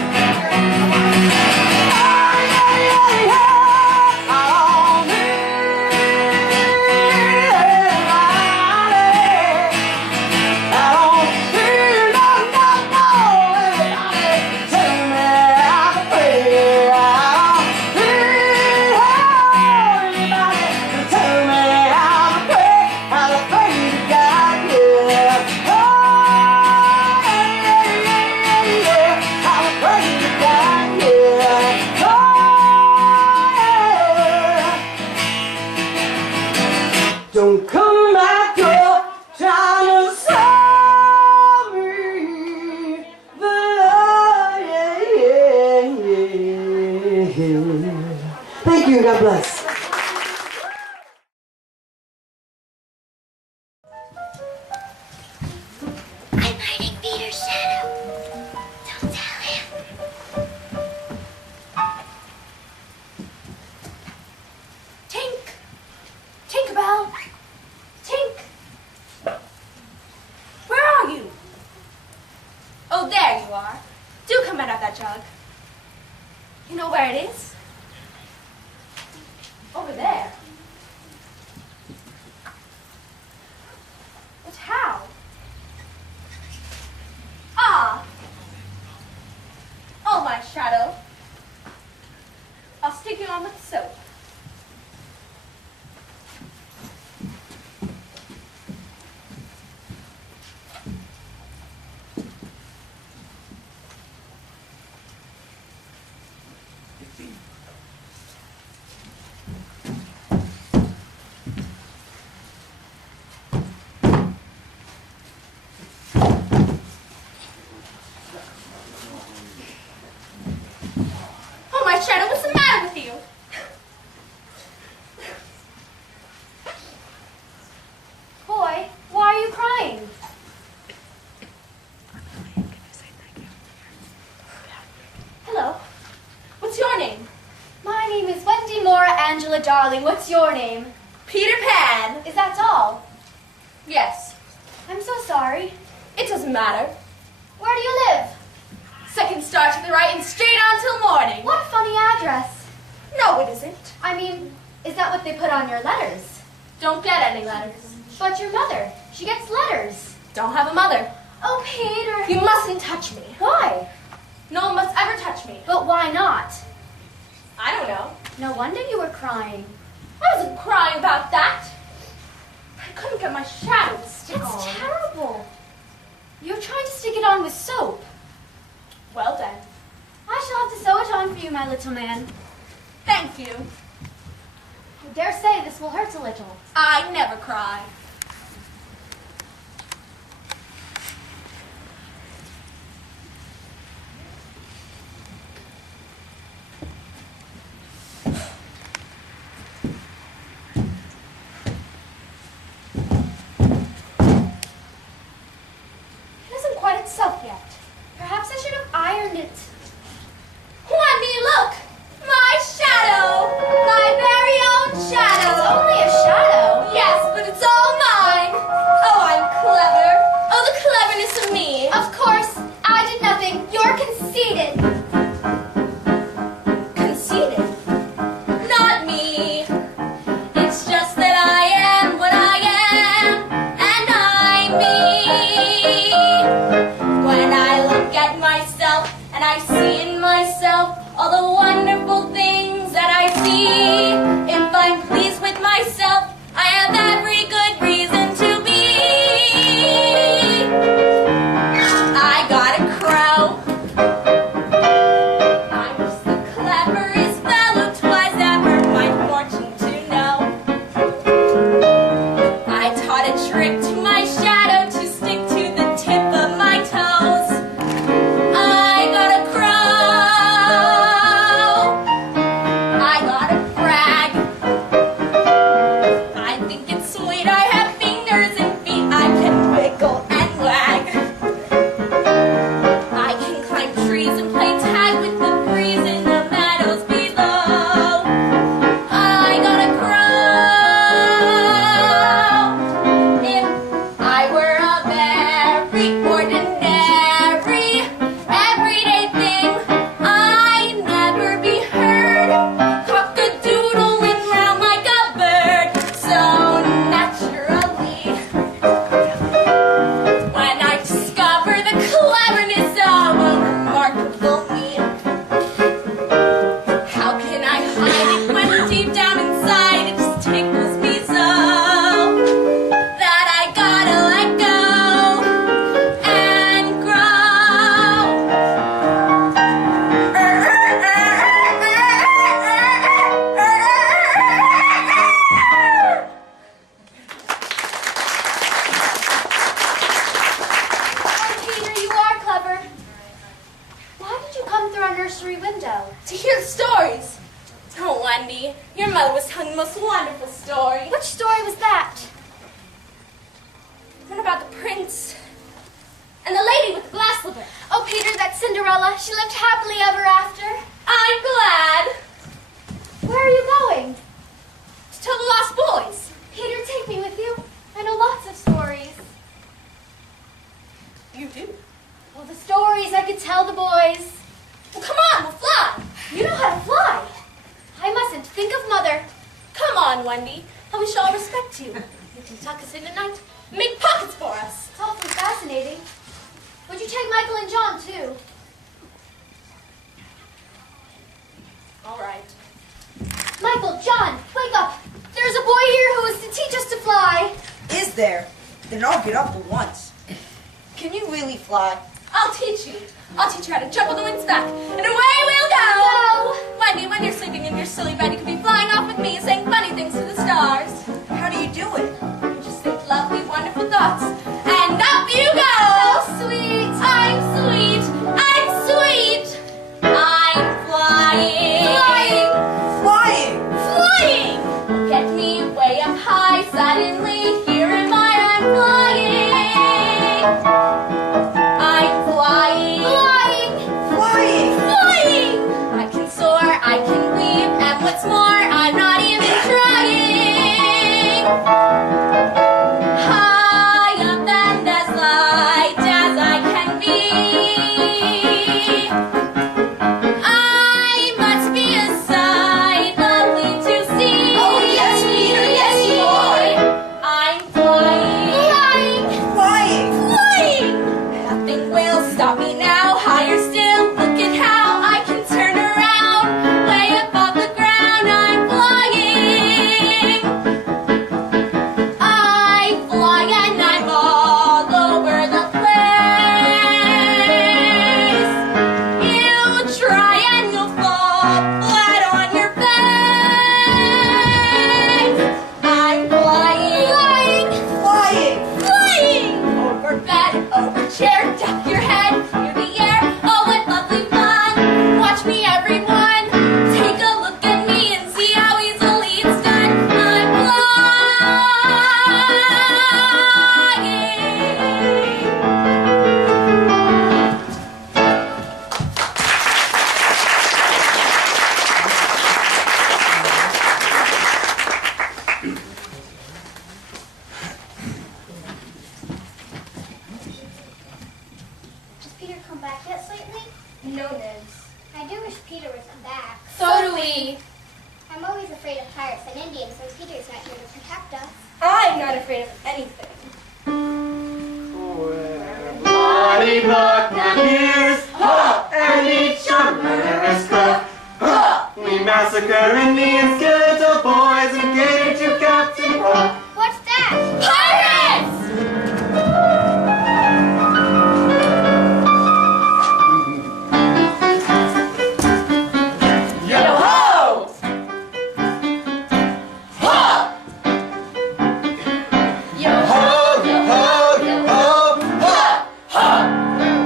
Don't come back up trying to sell me the love, yeah. Thank you, God bless. I'm hiding Peter's shadow. Don't tell him. Tink! Tinkerbell! Tink! Where are you? Oh, there you are. Do come out of that jug. You know where it is? Over there. But how? Ah! Oh, my shadow. I'll stick you on with soap. Oh, my shadow, what's the matter with you? Boy, why are you crying? Hello. What's your name? My name is Wendy Moore Angela Darling. What's your name? Peter Pan. Is that all? Yes. I'm so sorry. It doesn't matter. Where do you live? Second star to the right and straight on till morning. What a funny address. No, it isn't. I mean, is that what they put on your letters? Don't get any letters. But your mother, she gets letters. Don't have a mother. Oh, Peter. You mustn't touch me. Why? No one must ever touch me. But why not? I don't know. No wonder you were crying. I wasn't crying about that. I couldn't get my shadow to stick That's on. terrible. You're trying to stick it on with soap. Well then. I shall have to sew it on for you, my little man. Thank you. I dare say this will hurt a little. I never cry. It isn't quite itself yet. Perhaps I should have ironed it. Wendy, look! My shadow! My very own shadow! It's only a shadow. Yes, but it's all mine! Oh, I'm clever! Oh, the cleverness of me! Of course, I did nothing. You're conceited. Conceited? Not me! It's just that I am what I am, and I'm me! When I look at myself, and I see in myself all the wonder nursery window? To hear the stories. Oh, Wendy, your mother was telling the most wonderful story. Which story was that? One about the prince and the lady with the glass slipper. Oh, Peter, that's Cinderella. She lived happily ever after. I'm glad. Where are you going? To tell the lost boys. Peter, take me with you. I know lots of stories. You do? Well, the stories I could tell the boys. Well, come on, we'll fly. You know how to fly. I mustn't. Think of Mother. Come on, Wendy, and we shall all respect you. You can tuck us in at night, make pockets for us. It's awfully fascinating. Would you take Michael and John, too? All right. Michael, John, wake up. There's a boy here who is to teach us to fly. Is there? Then I'll get up at once. Can you really fly? I'll teach you. I'll teach you how to jump on the wind's back, and away we'll go. Wendy, when you're sleeping in your silly bed, you can be flying off with me, saying funny things to the stars. How do you do it? You just think lovely, wonderful thoughts, and up you go. So sweet. I'm sweet. I'm sweet. I'm flying. Flying! Flying. Get me way up high suddenly. Here am I. I'm flying. I'm flying. Flying! Flying! I can soar, I can weave, and what's more, I'm not even trying. High up and as light as I can be. I must be a sight lovely to see. Oh, yes, Peter, yes, you are. I'm flying. Flying! Flying! Nothing will stop me now. Higher still, look at how I can turn around. Way above the ground, I'm flying. I fly and I'm all over the place. You try and you'll fall flat on your face. I'm flying. Flying! Flying! Over bed, over chair, duck your head, through the air. Oh, what lovely fun! Watch me, everyone. Take a look at me and see how easily it's done. I'm flying. Has Peter come back yet lately? No, Nibs. I do wish Peter would come back. So do we. I'm always afraid of pirates and Indians, so Peter's not here to protect us. I'm not afraid of anything. Bloody buccaneers, ha! And each murderous cook, ha! We massacre Indians, kill little boys, and cater to Captain Hook. What's that? Pirates! Yo-ho! Ha! Yo-ho, yo-ho, yo-ho, ha! Ha!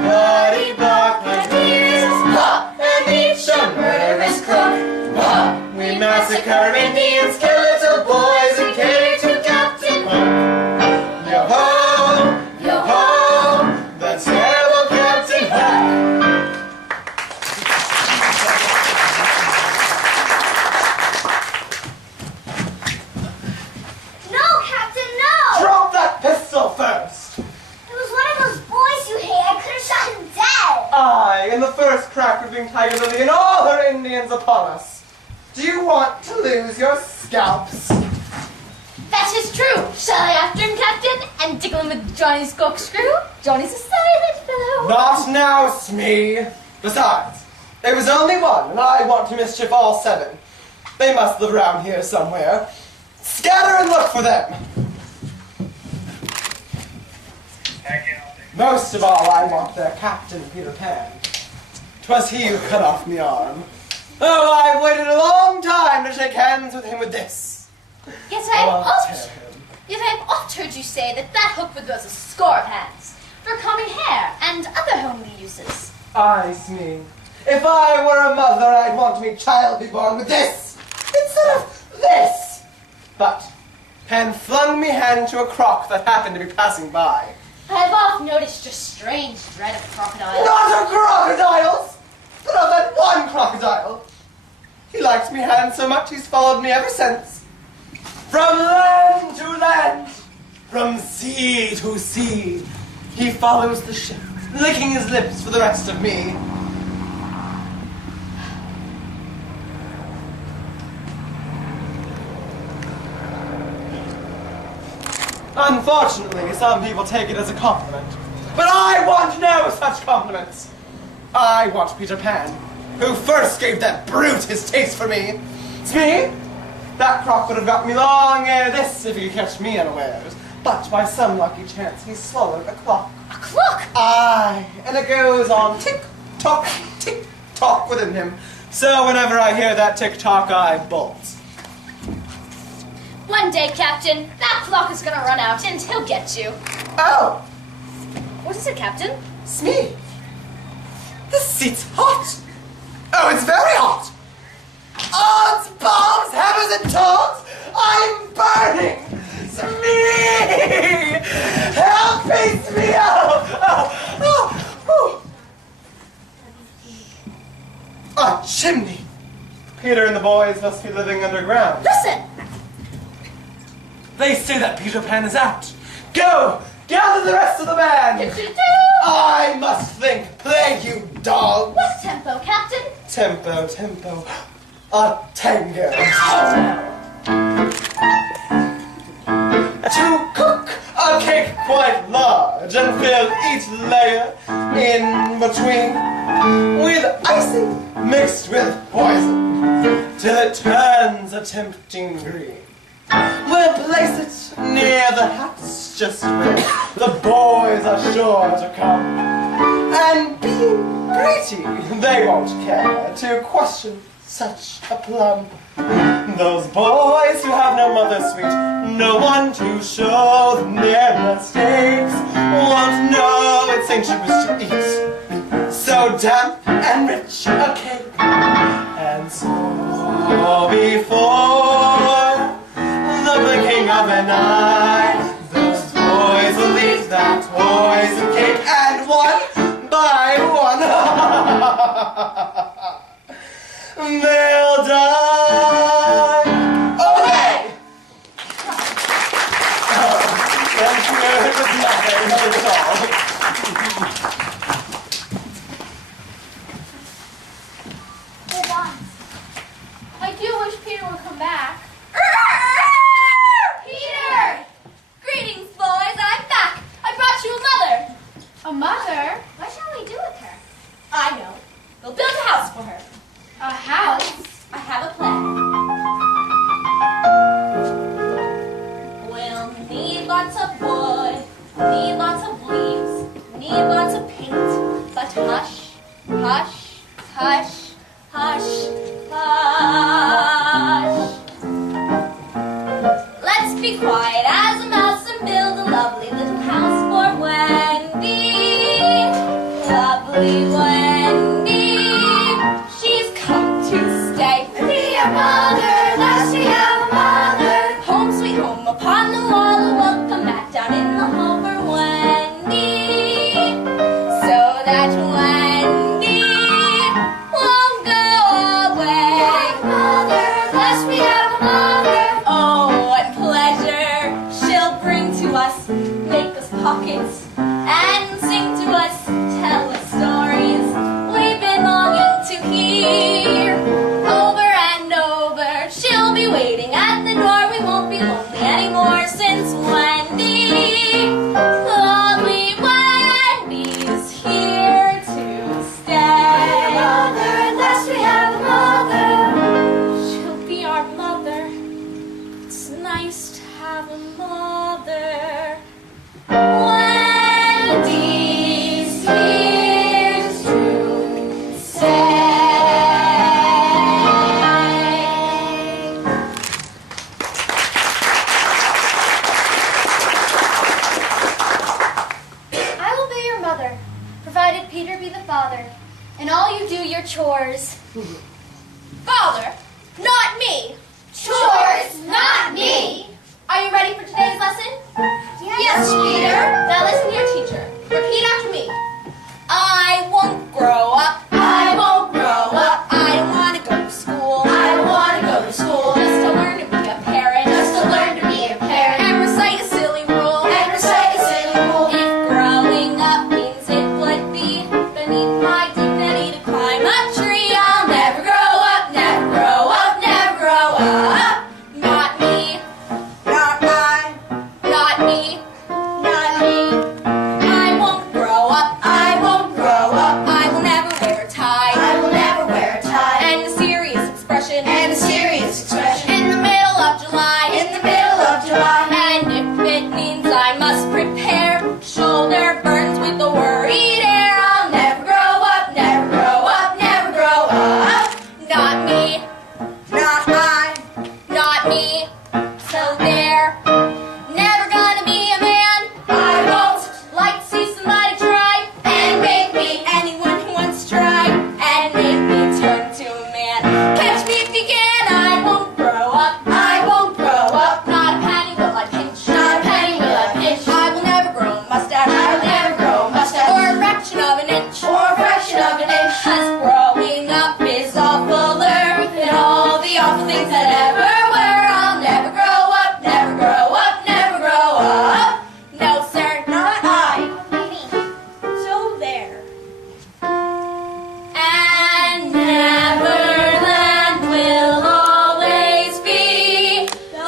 Bloody buccaneers, ha! And each a murderous cook, ha! We massacre Indians, kill little boys, and cater to Captain Hook. Yo-ho, yo-ho, the terrible Captain Hook. No, Captain, no! Drop that pistol first! It was one of those boys you hate. I could have shot him dead. I am the first crack of being Tiger Lily and all her Indians upon us. Do you want to lose your scalps? That is true. Shall I after him, Captain, and tickle him with Johnny's corkscrew? Johnny's a silent fellow. Not now, Smee. Besides, there was only one, and I want to mischief all seven. They must live around here somewhere. Scatter and look for them. Most of all, I want their captain, Peter Pan. 'Twas he who cut off me arm. Oh, I've waited a long time to shake hands with him with this. Yet I'll tear him. I've oft heard you say that that hook would go as a score of hands for combing hair and other homely uses. Aye, Smee. If I were a mother, I'd want me child be born with this instead of this. But Hen flung me hand to a croc that happened to be passing by. I have often noticed your strange dread of crocodiles. Not of crocodiles, but of that one crocodile. He liked me hand so much he's followed me ever since. From land to land, from sea to sea, he follows the ship, licking his lips for the rest of me. Unfortunately, some people take it as a compliment. But I want no such compliments. I want Peter Pan, who first gave that brute his taste for me. It's me. That croc would have got me long ere this if he could catch me unawares. But by some lucky chance, he swallowed a clock. A clock? Aye, and it goes on tick-tock within him. So whenever I hear that tick-tock, I bolt. One day, Captain, that clock is gonna run out and he'll get you. Oh, What is it, Captain? it's me. The seat's hot. Oh, it's very hot. Odds, bombs, hammers, and tongs. I'm burning. It's me. Help me out. A chimney. Peter and the boys must be living underground. Listen! They say that Peter Pan is out. Go! Gather the rest of the band! I must think. Play, you dog! What tempo, Captain? Tempo. A tango. To cook a cake quite large and fill each layer in between with icing mixed with poison till it turns a tempting green. We'll place it near the hats just where the boys are sure to come. And being pretty, they won't care to question such a plum. Those boys who have no mother sweet, no one to show them their mistakes, won't know it's dangerous to eat so damp and rich a cake. And so before the blinking of an eye, those boys will eat that poison cake, and one by one they'll die. Oh, hey! Thank you. It was nothing. Not at all. Hold on. I do wish Peter would come back. Peter! Greetings, boys. I'm back. I brought you a mother. A mother? What shall we do with her? I know. We'll build a house for her. A house? I have a plan. We'll need lots of wood, need lots of leaves, need lots of paint. But hush, hush, hush, hush, hush. Let's be quiet as a mouse and build a lovely little house for Wendy. Lovely Wendy. She's come to stay. Be a mother, lest we have a mother. Home sweet home upon the wall, a welcome mat down in the hall for Wendy. So that Wendy won't go away. Mother, lest we have a mother. Oh, what pleasure she'll bring to us, make us pockets and sing to us, tell us stories we've been longing to hear. Over and over, she'll be waiting at the door. We won't be lonely anymore since Wendy, lovely Wendy's here to stay. Mother, unless we have a mother, she'll be our mother. It's nice to have a mother. Wendy's here to stay. I will be your mother, provided Peter be the father, and all you do your chores. Father, not me. Chores, not me. Are you ready for today's lesson? Yes, Peter. Now listen to your teacher. Repeat after me. I won't grow up. I won't grow up. I don't want to go to school. I don't want to go to school. Just to learn to be a parent. Just to learn to be a parent. And recite a silly rule. And recite a silly rule. If growing up means it would be beneath my dignity to climb a tree, I'll never grow up, never grow up, never grow up. Not me. Not I. Not me. Not me. I won't grow up. I won't grow up. I will never wear a tie. I will never wear a tie. And a serious expression. And a serious expression. In the middle of July. In the middle of July. And if it means I must prepare shoulder burns with the worried air, I'll never grow up, never grow up, never grow up. Not me. Not I. Not me. So there. Never gonna be a man. I won't. Like to see somebody try and make me anyone who wants to try and make me turn to a man. Catch me if you can. I won't grow up. I won't grow up. Not a penny will I pinch. Not a penny will I pinch. I will never grow a mustache. I will never grow a mustache. Or a fraction of an inch. Or a fraction of an inch. 'Cause growing up is awfuler than all the awful things that ever were. I'll never grow up, never grow up, never grow up. No, sir, Not I. so there. And Neverland will always be the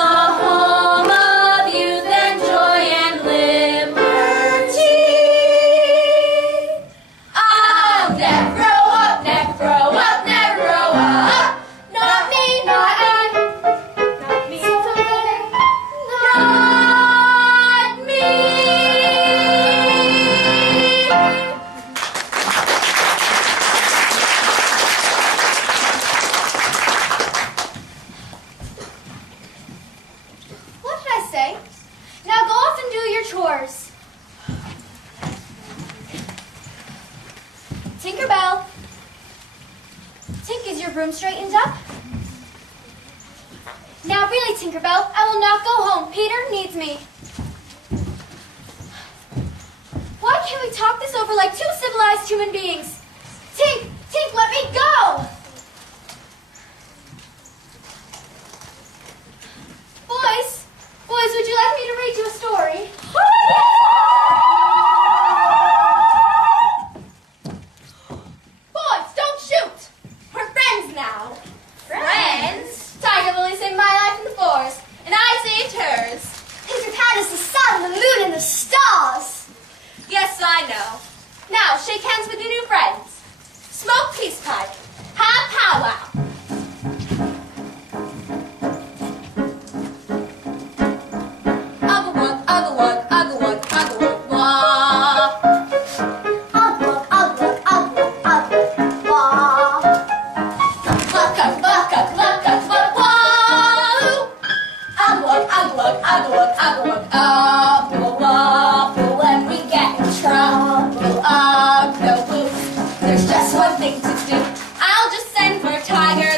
home of youth and joy and liberty. I'll never grow up, never grow up, never grow up. Not me, not I. Not me, not me. What did I say? Now go off and do your chores. Tinkerbell. Tink, is your room straightened up? Now really, Tinkerbell, I will not go home. Peter needs me. Why can't we talk this over like two civilized human beings? Tink, Tink, let me go! Boys, would you like me to read you a story? Boys, don't shoot! We're friends now. Friends? Tiger Lily saved my life in the forest, and I saved hers. His hat is the sun, the moon, and the stars. Yes, I know. Now, shake hands with your new friends. Smoke peace pipe. Have powwow. Ugglewug, ugglewug, ugglewug, ugglewug, wah. Ugglewug, ugglewug, ugglewug, ugglewug, wah. Cluck, cluck, cluck, cluck, cluck, cluck, cluck, wah. Ugglewug, ugglewug, ugglewug, ugglewug, ugglewug. When we get in trouble, ugglewug. There's just one thing to do. I'll just send for a tiger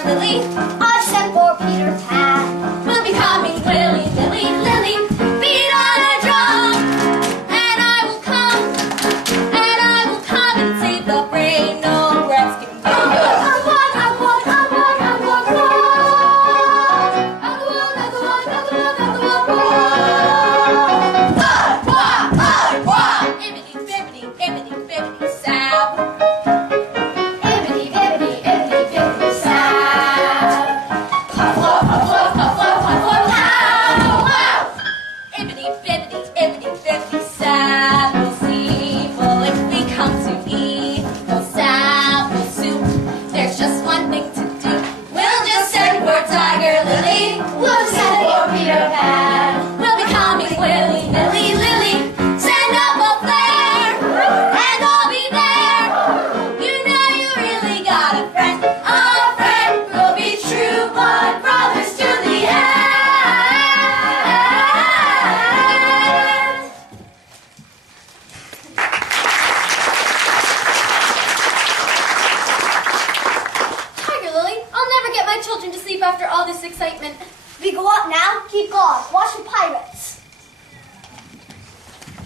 excitement. We go out now, keep going. Watch the pirates.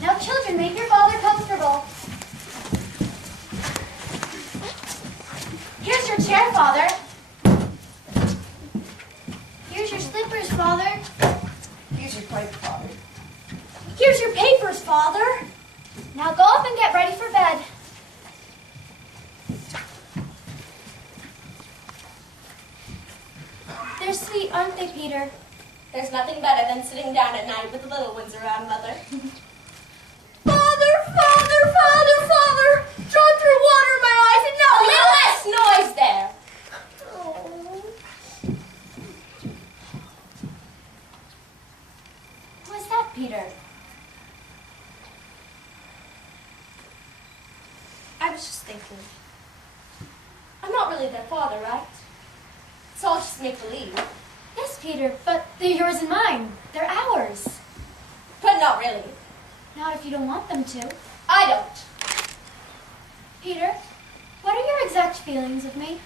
Now, children, make your father comfortable. Here's your chair, Father. Here's your slippers, Father. Here's your pipe, Father. Here's your papers, Father. Now go up and get ready for bed. They're sweet, aren't they, Peter? There's nothing better than sitting down at night with the little ones around, Mother. Father, Father, Father, Father! Drop your water in my eyes and now A little less noise there. What's that, Peter? I was just thinking. I'm not really their father, right? It's all just make-believe. Yes, Peter, but they're yours and mine. They're ours. But not really. Not if you don't want them to. I don't. Peter, what are your exact feelings of me?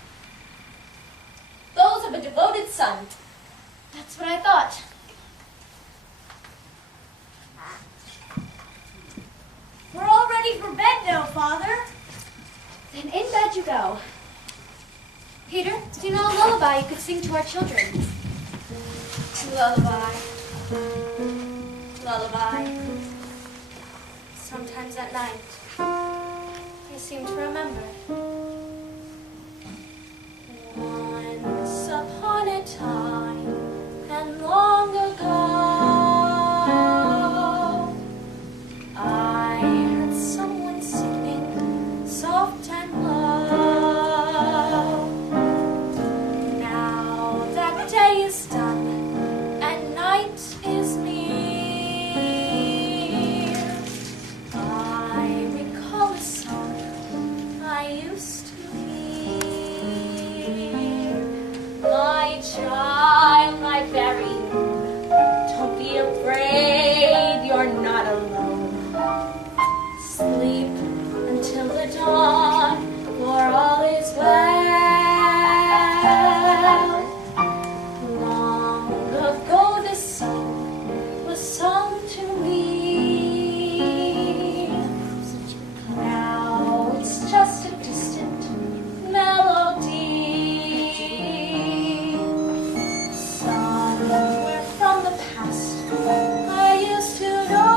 Those of a devoted son. That's what I thought. We're all ready for bed now, Father. Then in bed you go. Peter, do you know a lullaby you could sing to our children? Lullaby. Lullaby. Sometimes at night, I seem to remember. Once upon a time, and long ago, I heard someone singing soft and low. Now that day is done, and night is near. I recall a song I used to hear. My child, my very own, don't be afraid, you're not alone. Sleep until the dawn, for all is well. Long ago this song was sung to me. Now it's just a distant melody. Somewhere from the past I used to know.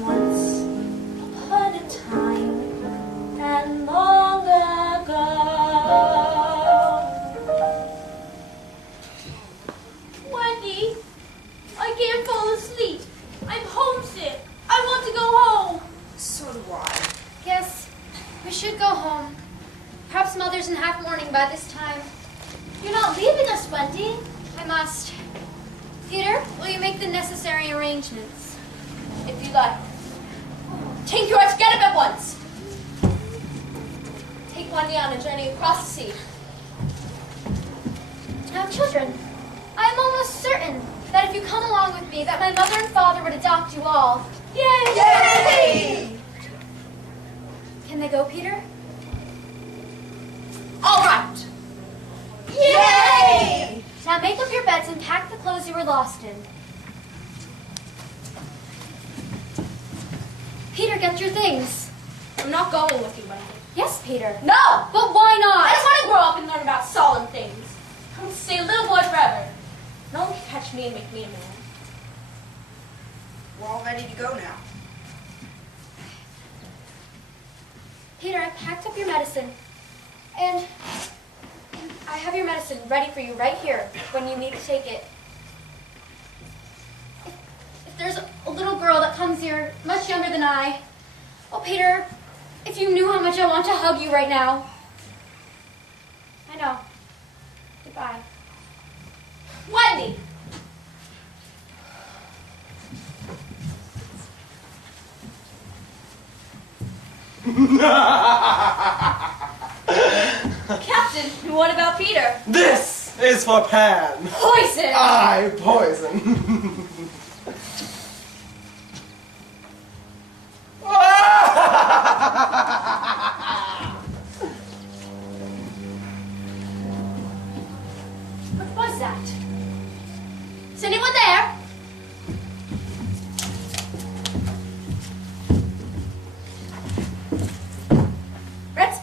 Once upon a time and long ago. Wendy, I can't fall asleep. I'm homesick. I want to go home. So do I. Yes, we should go home. Perhaps Mother's in half mourning by this time. You're not leaving us, Wendy. I must. Peter, will you make the necessary arrangements? If you like. Tinker, get up at once. Take Wendy on a journey across the sea. Now, children, I am almost certain that if you come along with me, that my mother and father would adopt you all. Yay! Yay! Can they go, Peter? All right. Yay! Now make up your beds and pack the clothes you were lost in. Peter, get your things. I'm not going with you, Wendy. Yes, Peter. No! But why I not? just want to grow up and learn about solemn things. I want to stay a little boy forever. No one can catch me and make me a man. We're all ready to go now. Peter, I packed up your medicine. And I have your medicine ready for you right here when you need to take it. If there's a little girl that comes here much younger than I, oh, Peter, if you knew how much I want to hug you right now. I know. Goodbye. Wendy! Captain, what about Peter? This is for Pan. Poison! I poison.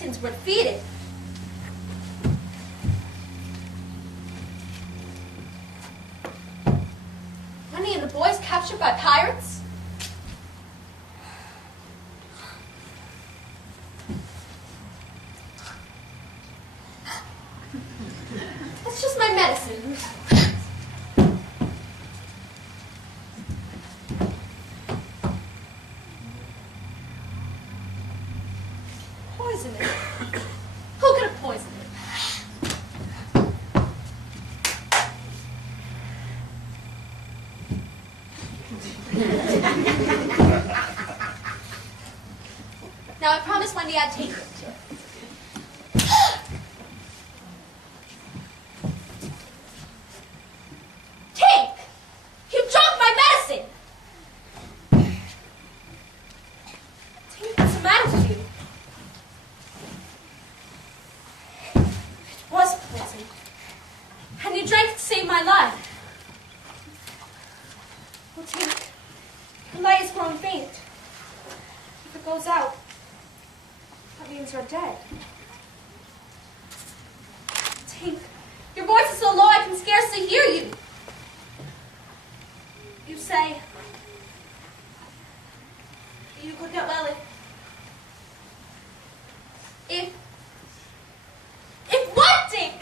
chickens were to feed it. Wendy and the boys captured by pirates? That's just my medicine. Poison it. Who could have poisoned it? Now I promised Wendy I'd take it. Tink! You drunk my medicine! Tink, what's the matter with you? It was poison. And you drank it to save my life. Well, Tink, the light is growing faint. If it goes out, that means you're dead. Tink, your voice is so low I can scarcely hear you. You say you could get well if what, Tink?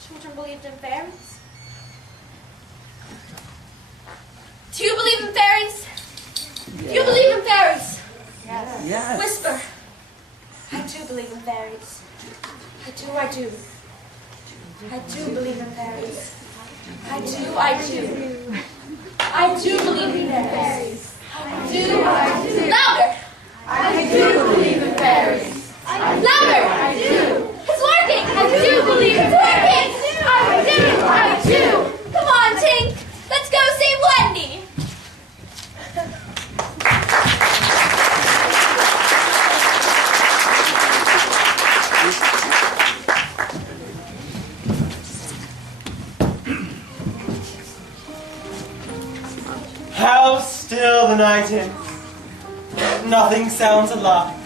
Children believed in fairies. Do you believe in fairies? Do you believe in fairies? Yes. Yes. Whisper. I do believe in fairies. I do. I do believe in fairies. I do. I do believe in fairies. I do. Louder! I do believe in fairies. Louder! I do. It's working! I do believe it's working! I do! Come on, Tink! Let's go save Wendy! How still the night is. Nothing sounds alive.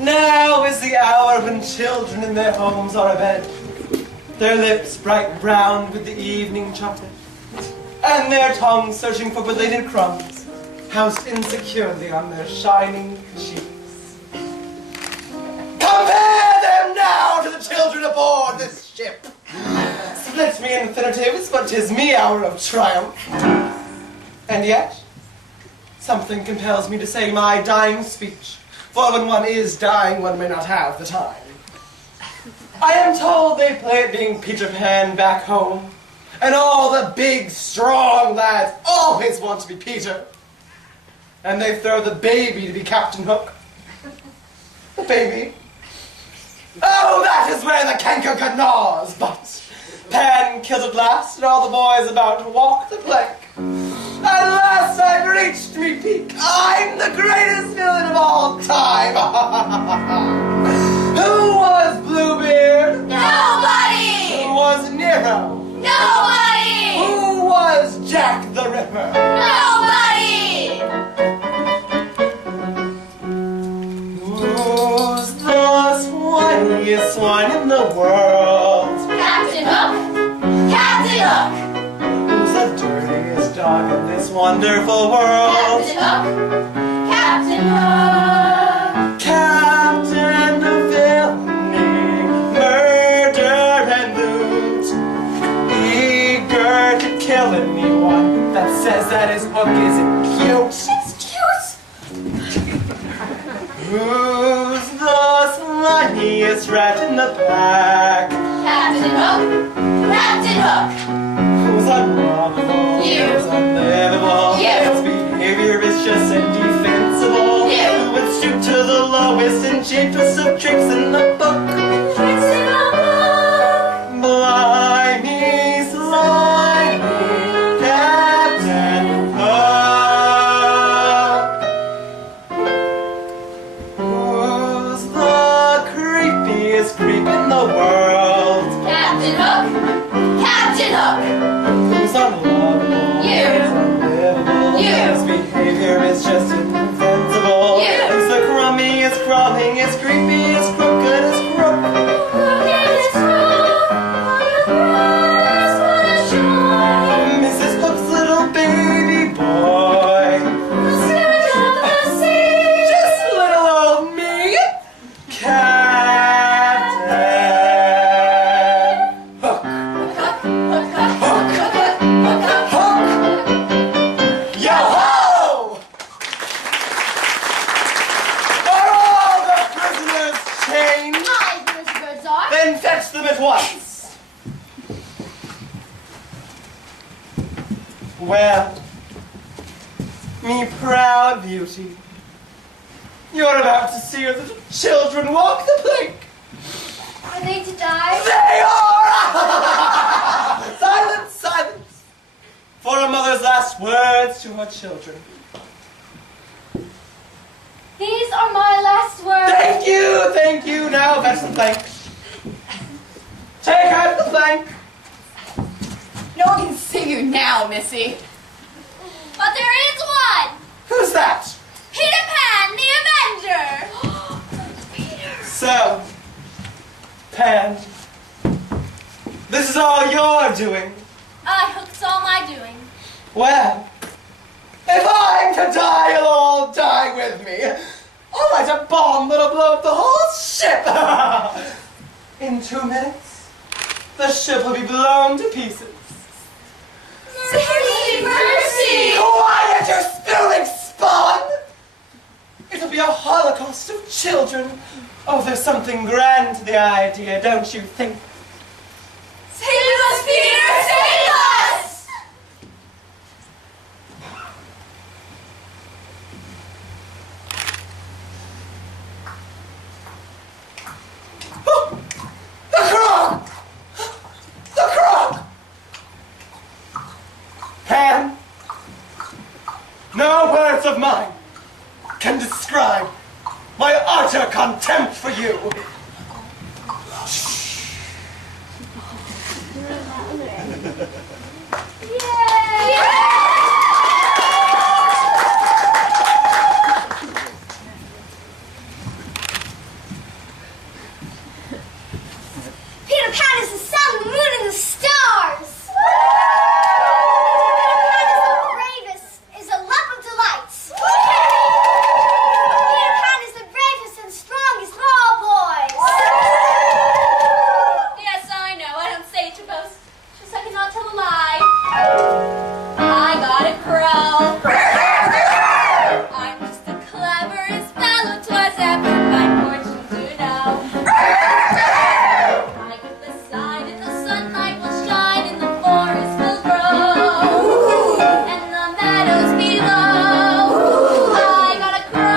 Now is the hour when children in their homes are abed, their lips bright brown with the evening chocolate, and their tongues searching for belated crumbs, housed insecurely on their shining cheeks. Compare them now to the children aboard this ship. Split me infinitives, but 'tis me hour of triumph. And yet, something compels me to say my dying speech, for when one is dying, one may not have the time. I am told they play at being Peter Pan back home, and all the big, strong lads always want to be Peter. And they throw the baby to be Captain Hook. The baby. Oh, that is where the canker gnaws, but Pan killed at last, and all the boys about to walk the plank. At last I've reached me peak. I'm the greatest villain of all time. Who was Bluebeard? Nobody! Who was Nero? Nobody! Who was Jack the Ripper? Nobody! Who's the swiniest swine in the world? Captain Hook! Captain Hook! Who's the dirtiest dog in this wonderful world? Captain Hook! Captain Hook! Captain of villainy, murder and loot, eager to kill anyone that says that his hook isn't cute. It's cute! Who's the slimiest rat in the pack? Captain Hook! Captain Hook! Who's unlovable? You. Who's unlivable? You. Whose behavior is just indefensible? You. Who would stoop to the lowest and cheapest of tricks in the book? Tricks in the book! Blimey, slimy, Captain Hook. Who's the creepiest creep in the world? Captain Hook! Captain Hook! Who's unlovable? You. Who's Well, me proud beauty, you're about to see your little children walk the plank. Are they to die? They are! Silence, silence. For a mother's last words to her children. These are my last words. Thank you, thank you. Now fetch the plank. Take out the plank. No one can see you now, Missy. But there is one! Who's that? Peter Pan, the Avenger! So, Pan, this is all you're doing. I hope it's all my doing. Well, if I'm to die, you'll all die with me. I'll light a bomb that'll blow up the whole ship. In 2 minutes, the ship will be blown to pieces. Mercy, mercy! Quiet, you spilling spawn! It'll be a holocaust of children. Oh, there's something grand to the idea, don't you think? Save us, Peter! Save us! The croc! The croc! Pan, no words of mine can describe my utter contempt for you. Peter Pan is the sun, the moon, and the stars. Peter Pan is the bravest, is a love of delights. Peter Pan is the bravest and strongest of all boys. Yes, I know. I don't say it to boast. Just I cannot tell a lie. I got a crow. I'm just the cleverest fellow 'twas ever my fortune to know. I give the sign and the sunlight will shine and the forest will grow. And the meadows below. I got a crow.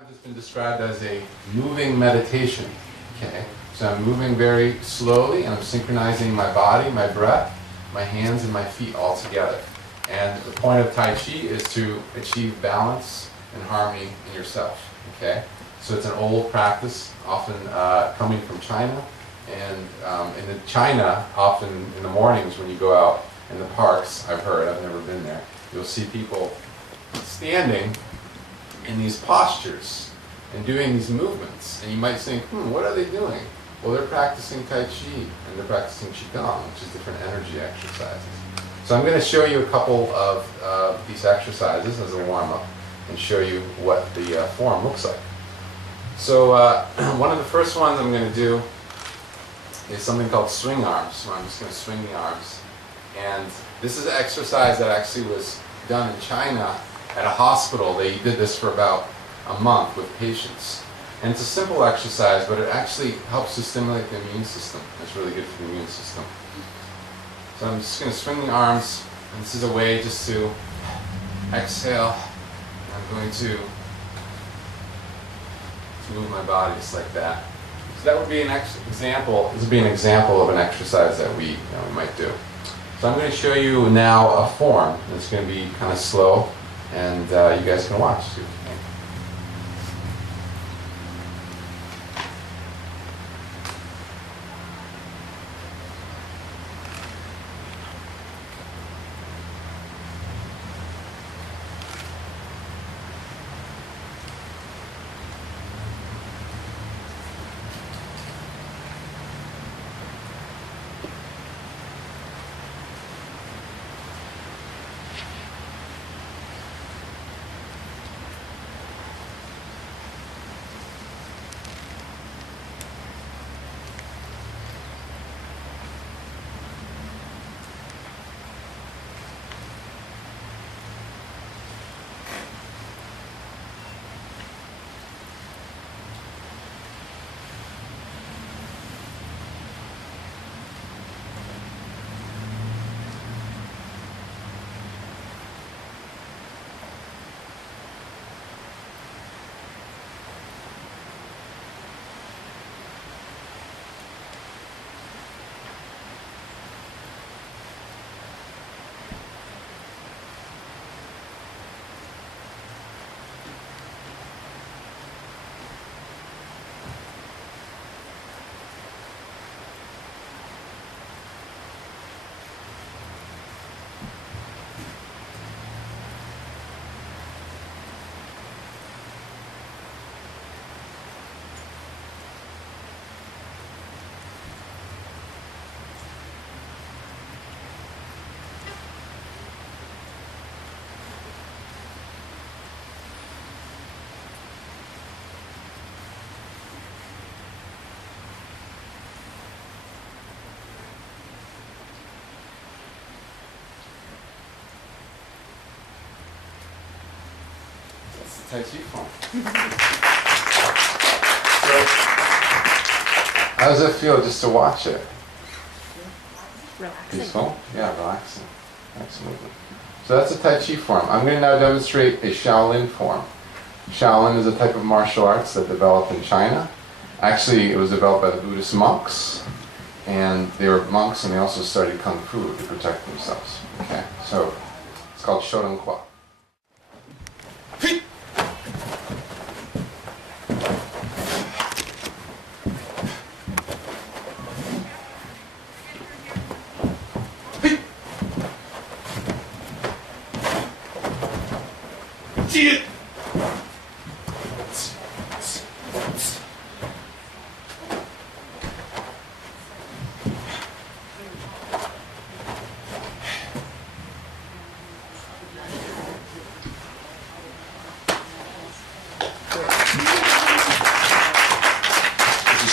I've just been described as a moving meditation. Okay, so I'm moving very slowly and I'm synchronizing my body, my breath, my hands, and my feet all together. And the point of Tai Chi is to achieve balance and harmony in yourself. Okay, so it's an old practice, often coming from China. And in China, often in the mornings when you go out in the parks, I've heard, I've never been there, you'll see people standing in these postures and doing these movements. And you might think, what are they doing? Well, they're practicing Tai Chi and they're practicing Qigong, which is different energy exercises. So I'm going to show you a couple of these exercises as a warm-up and show you what the form looks like. So one of the first ones I'm going to do is something called swing arms. So I'm just going to swing the arms. And this is an exercise that actually was done in China at a hospital. They did this for about a month with patients. And it's a simple exercise, but it actually helps to stimulate the immune system. It's really good for the immune system. So I'm just going to swing the arms, and this is a way just to exhale. I'm going to move my body just like that. So that would be an example. This would be an example of an exercise that we might do. So I'm going to show you now a form. And it's going to be kind of slow, and you guys can watch too. Tai Chi form. So, how does it feel just to watch it? Relaxing. Peaceful? Yeah, relaxing. Absolutely. So that's a Tai Chi form. I'm going to now demonstrate a Shaolin form. Shaolin is a type of martial arts that developed in China. Actually, it was developed by the Buddhist monks, and they were monks and they also studied Kung Fu to protect themselves. Okay? So, it's called Shodan Kwa.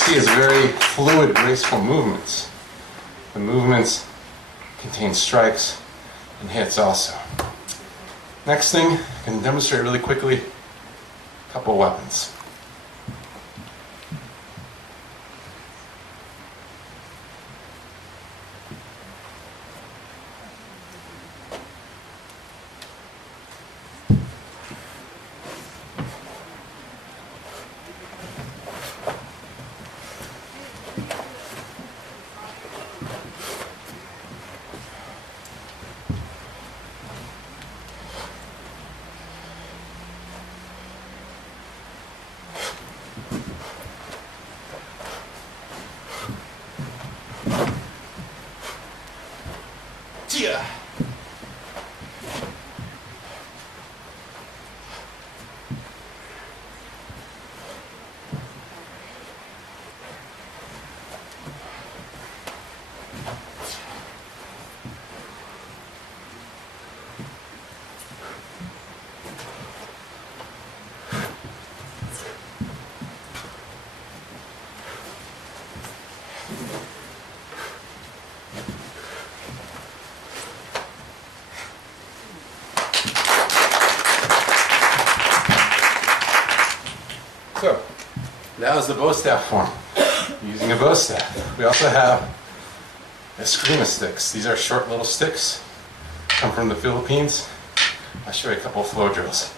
Is very fluid, graceful movements. The movements contain strikes and hits also. Next thing, I can demonstrate really quickly a couple of weapons. So, that was the bow staff form, using a bow staff. We also have eskrima sticks. These are short little sticks, come from the Philippines. I'll show you a couple of flow drills.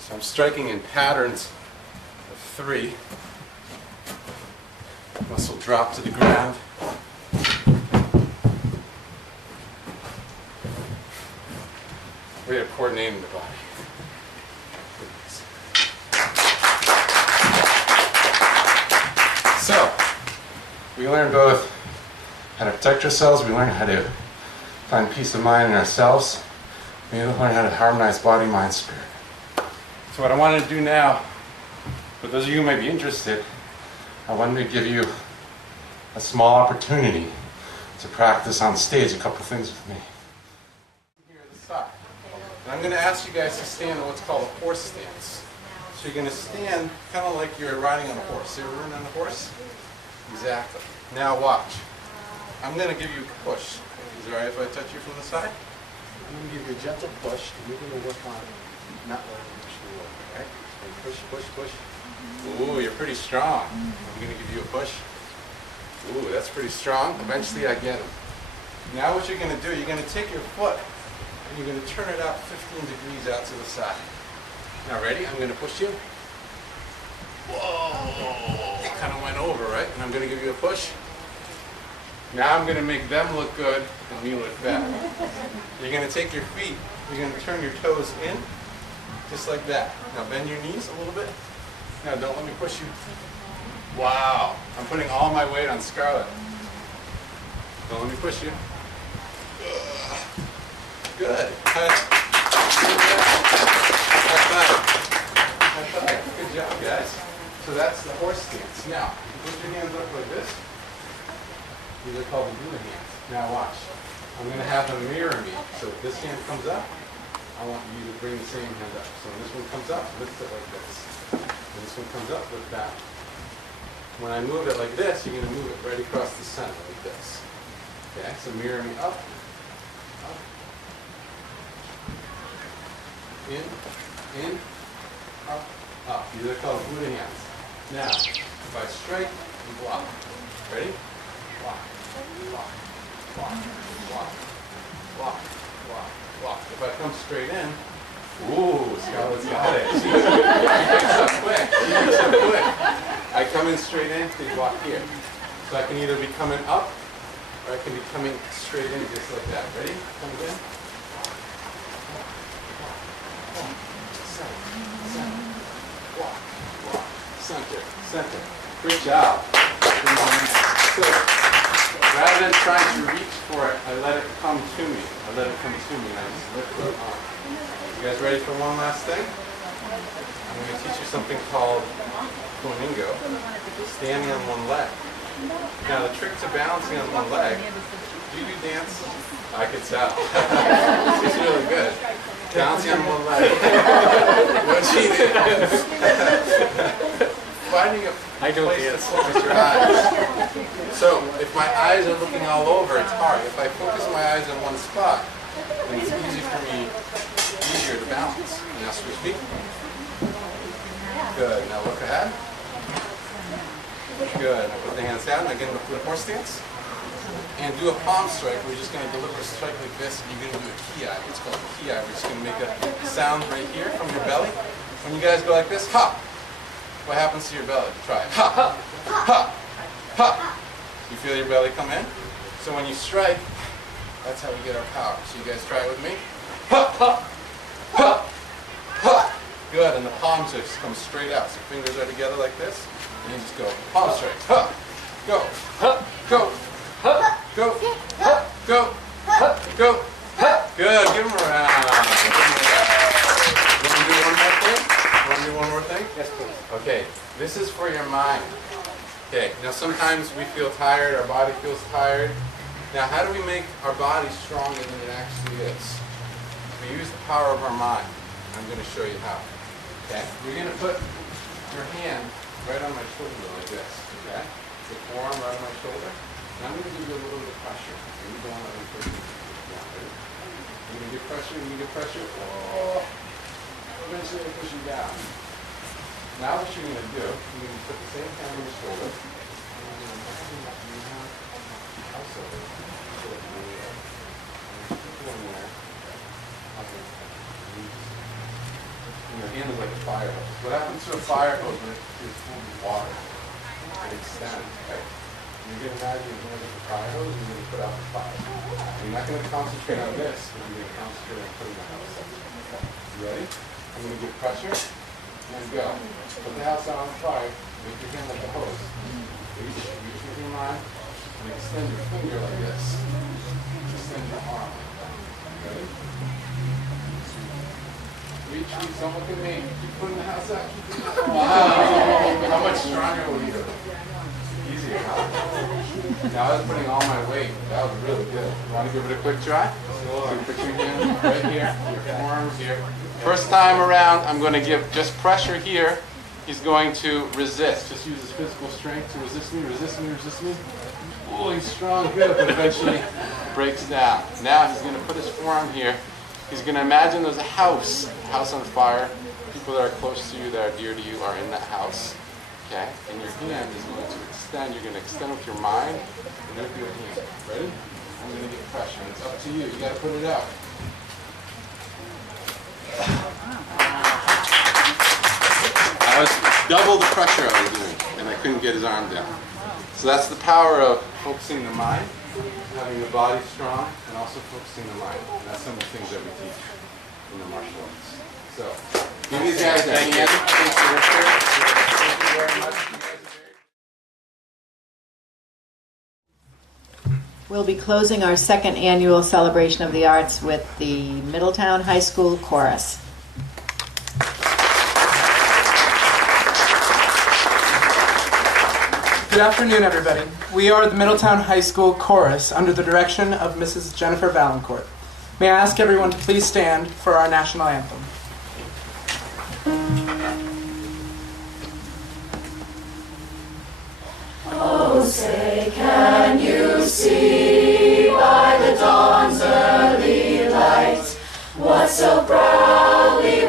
So I'm striking in patterns of 3. Muscle drop to the ground. Way of coordinating the body. So, we learn both how to protect ourselves, we learn how to find peace of mind in ourselves, we learn how to harmonize body, mind, spirit. So what I wanted to do now, for those of you who might be interested, I wanted to give you a small opportunity to practice on stage a couple things with me. Here at the side. And I'm going to ask you guys to stand in what's called a horse stance. So you're going to stand kind of like you're riding on a horse. You ever ridden on a horse? Exactly. Now watch. I'm going to give you a push. Is it alright if I touch you from the side? I'm going to give you a gentle push, and you're going to work on not letting you push the work. Alright? Push, push, push. Ooh, you're pretty strong. I'm going to give you a push. Ooh, that's pretty strong. Eventually I get him. Now what you're going to do, you're going to take your foot and you're going to turn it out 15 degrees out to the side. Now ready? I'm going to push you. Whoa! It kind of went over, right? And I'm going to give you a push. Now I'm going to make them look good and me look bad. You're going to take your feet, you're going to turn your toes in, just like that. Now bend your knees a little bit. Now don't let me push you. Wow, I'm putting all my weight on Scarlett. Don't let me push you. Good. High five. High five. Good job, guys. So that's the horse stance. Now, put your hands up like this. These are called the Buddha hands. Now watch. I'm going to have them mirror me. So if this hand comes up, I want you to bring the same hand up. So when this one comes up, lift it like this. When this one comes up, lift that. When I move it like this, you're going to move it right across the center like this. Okay, so mirror me up, up, in, up, up. These are called Buddha hands. Now, if I strike, you block. Ready? Block, block, block, block, block, block, block. If I come straight in, ooh, Scarlett's got it. She picks up quick. She picks up quick. I come in straight in, they block here. So I can either be coming up, or I can be coming straight in just like that. Ready? Come in. Center, walk, walk, center, center. Great job. So, rather than trying to reach for it, I let it come to me. I let it come to me, and I just lift it on. You guys ready for one last thing? I'm going to teach you something called flamingo, standing on one leg. Now, the trick to balancing on one leg, do you dance? I could tell. It's really good. Balancing on one leg. What she did. Finding a place to focus your eyes. So, if my eyes are looking all over, it's hard. If I focus my eyes on one spot, then it's easier to balance. Now switch feet. Good. Now look ahead. Good. Now put the hands down. Now get in the horse stance. And do a palm strike. We're just going to deliver a strike like this, and you're going to do a ki. It's called a ki. We're just going to make a sound right here from your belly. When you guys go like this, hop. What happens to your belly? Try it. Hop, hop, hop. You feel your belly come in? So when you strike, that's how we get our power. So you guys try it with me. Hop, hop, hop, hop. Good. And the palms just come straight out. So fingers are together like this, and you just go palm strikes. Hop, go, hop, go. Hup, go, hup, go, hup, go, hup. Good, give them a round. Want to do one more thing? Want to do one more thing? Yes, please. Okay, this is for your mind. Okay, now sometimes we feel tired, our body feels tired. Now how do we make our body stronger than it actually is? We use the power of our mind. I'm going to show you how. Okay, you're going to put your hand right on my shoulder like this. Okay, the forearm right on my shoulder. And I'm going to give you a little bit of pressure. And you don't want to push it. You're going to get pressure, and you get pressure. Oh, eventually I push you down. Now what you're going to do, you're going to put the same hand on your shoulder. And you're going to bring up your hand also. So that you're in there. And your hand is like a fire hose. What happens to a fire hose when it's full of water? It extends, right? You're going to imagine you're going to get the fire hose and you're going to put out the fire. You're not going to concentrate on this, but you're going to concentrate on putting the house out. You ready? I'm going to give pressure, and go. Put the house out on fire, make your hand like a hose. Reach with your mind, and extend your finger like this. Extend your arm. Ready? Reach, don't look at me. Keep putting the house out. Wow! How much stronger will you do? Easier, huh? Now I was putting all my weight. That was really good. You want to give it a quick try? So put your hand right here, your forearms here. First time around, I'm going to give just pressure here. He's going to resist. Just use his physical strength to resist me, resist me, resist me. Oh, he's strong, good, but eventually breaks down. Now he's going to put his forearm here. He's going to imagine there's a house on fire. People that are close to you, that are dear to you, are in that house. Okay, and your hand is going to extend. You're going to extend with your mind and with your hand. Ready? I'm going to get pressure. It's up to you. You got to put it out. I was double the pressure I was doing, and I couldn't get his arm down. So that's the power of focusing the mind, having the body strong, and also focusing the mind. And that's some of the things that we teach in the martial arts. So, give these guys a hand. Thanks for your care. Thank you very much. We'll be closing our second annual Celebration of the Arts with the Middletown High School Chorus. Good afternoon, everybody. We are the Middletown High School Chorus under the direction of Mrs. Jennifer Valancourt. May I ask everyone to please stand for our national anthem. Oh, say, can you see by the dawn's early light what so proudly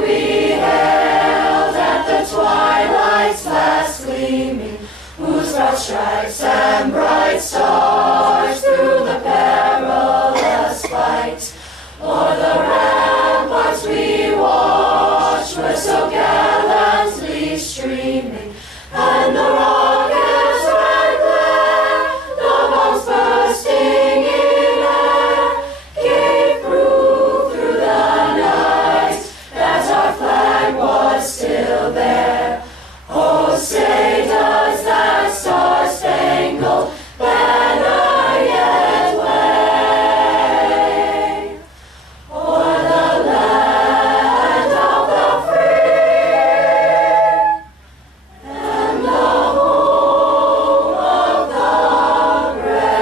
stripes and bright stars through the perilous fight. O'er the ramparts we watched were so gallantly streaming, and the rockets' red glare, the bombs bursting in air, gave proof through the night that our flag was still there. Oh, say does that star-spangled banner yet wave o'er the land of the free and the home of the brave?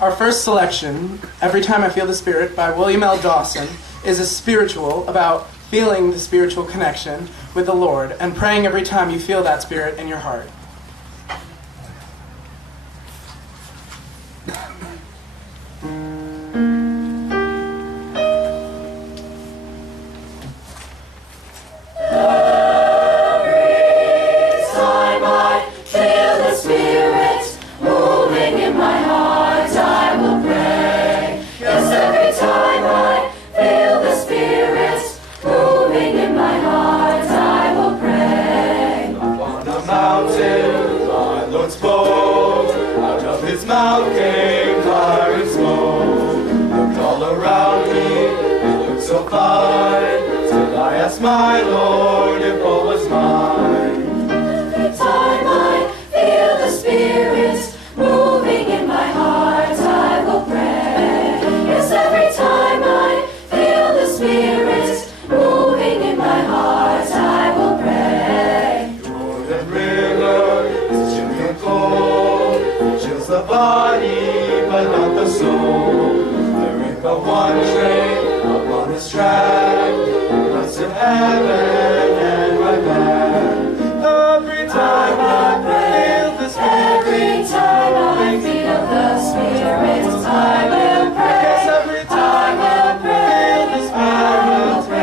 Our first selection, Every Time I Feel the Spirit by William L. Dawson, is a spiritual about feeling the spiritual connection with the Lord and praying every time you feel that spirit in your heart. Every time I feel the Spirit moving in my heart, I will pray. Yes, every time I feel the Spirit moving in my heart, I will pray. Up on a mountain, God looks bold. Out of his mouth came fire and smoke. Looked all around me, it looked so fine. Till I asked my Lord if all was mine. Every time I feel the Spirit moving in my heart, I will pray. Yes, every time I feel the Spirit moving in my heart, I will pray. Jordan River is chilly and cold. It chills the body, but not the soul. There ain't but one train upon this track, us to heaven and right back. Every time I feel the Spirit, every time I feel the Spirit, I will pray. Yes, every time I feel the Spirit,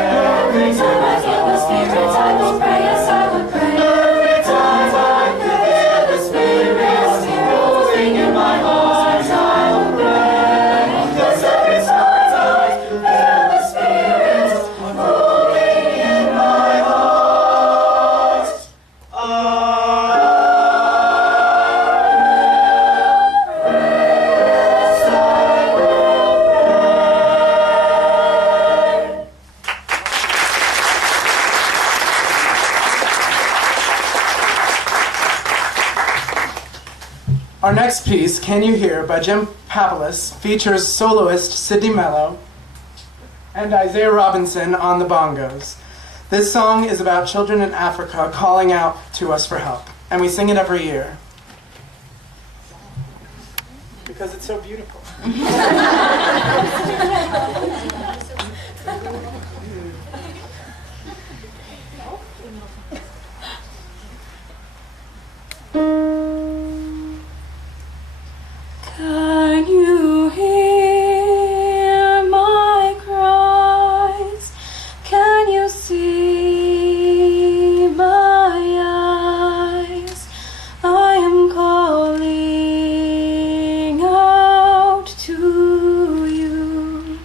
every time I feel the Spirit, I will pray. Yes, I will pray. Every time I feel the Spirit moving in my heart, I will pray. Yes, every time I feel the Spirit moving in my heart, I Our next piece, Can You Hear, by Jim Papalis, features soloist Sidney Mello and Isaiah Robinson on the bongos. This song is about children in Africa calling out to us for help, and we sing it every year because it's so beautiful. Can you hear my cries? Can you see my eyes? I am calling out to you.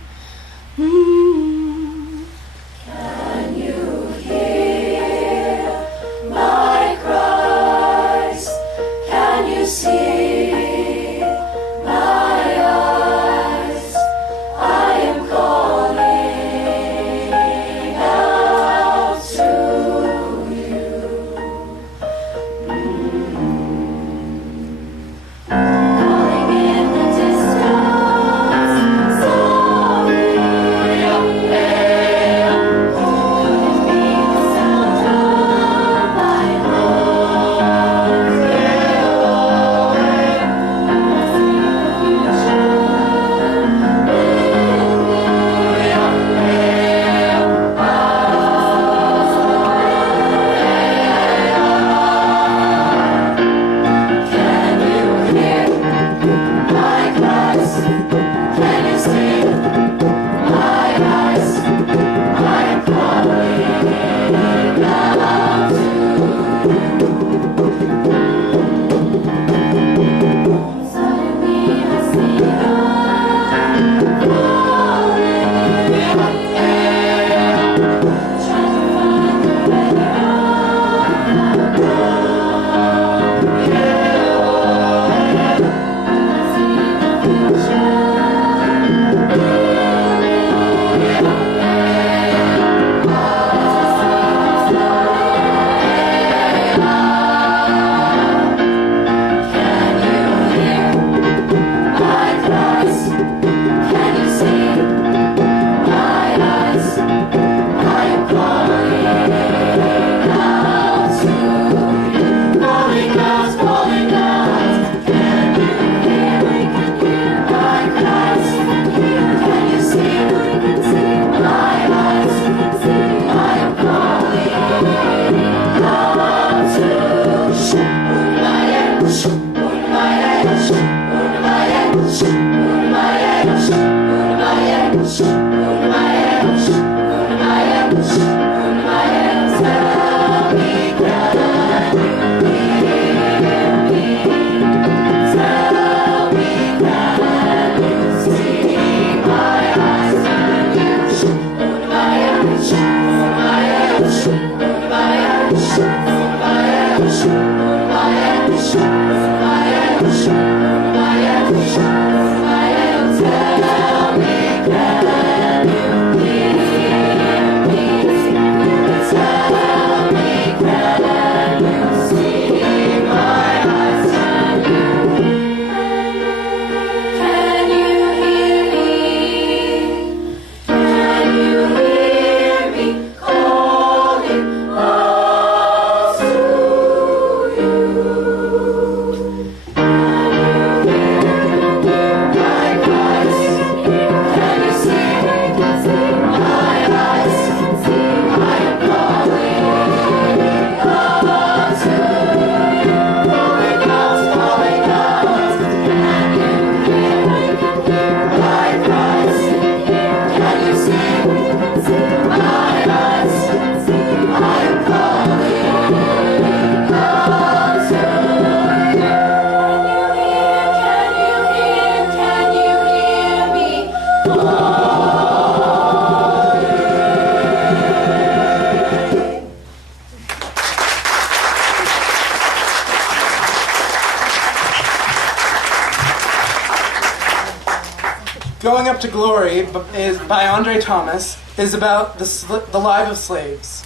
Going Up to Glory is by Andre Thomas is about the life of slaves.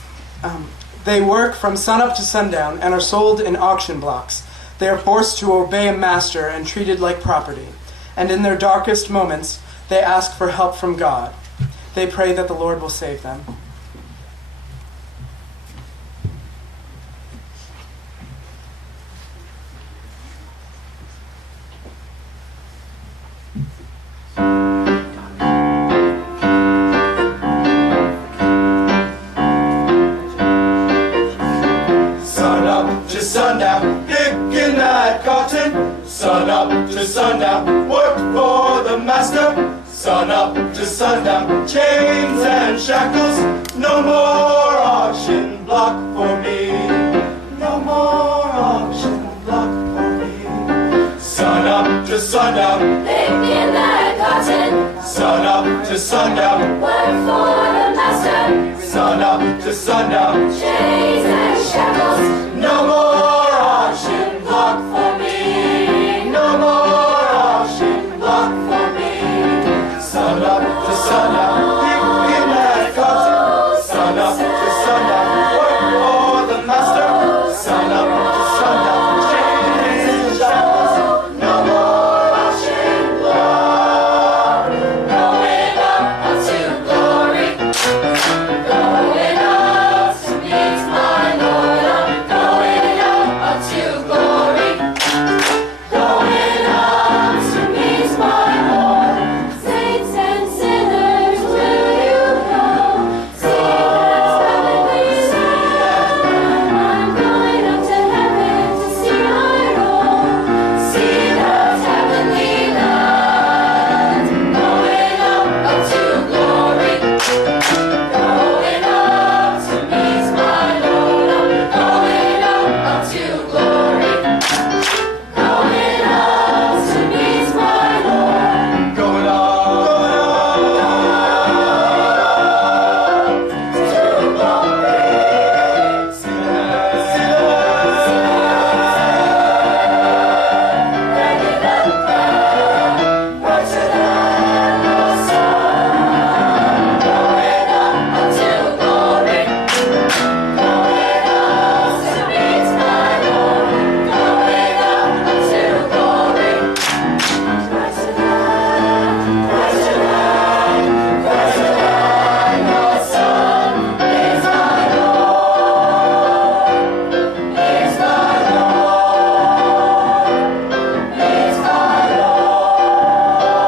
They work from sunup to sundown and are sold in auction blocks. They are forced to obey a master and treated like property. And in their darkest moments, they ask for help from God. They pray that the Lord will save them. Sundown, picking that cotton. Sun up to sundown, work for the master. Sun up to sundown, chains and shackles. No more auction block for me. No more auction block for me. Sun up to sundown, Picking that cotton. sun up to sundown, Work for the master. sun up to sundown. Chains and shackles. No more auction block for me. No more auction block for me. Sun up to sundown, picking that cotton. Sun up to sundown, work for the master. Sun up to sundown, chains and shackles. No more auction block. Going up to glory. Going up to meet my Lord. I'm going up to glory. Going up to meet my Lord. Saints and sinners, will you come? See that heavenly land. I'm going up to heaven to see my Lord. See that heavenly land. Going up to glory. Going up to meet my Lord. I'm going up to glory. Going up to meet my Lord. Going up, To glory. see that. Bringing them down, right to the end of sun. Going up to glory. Going up to meet my Lord. Going up to glory. Right to the end, right to the end, right to the end of sun. Is my Lord. Is my Lord. Is my Lord.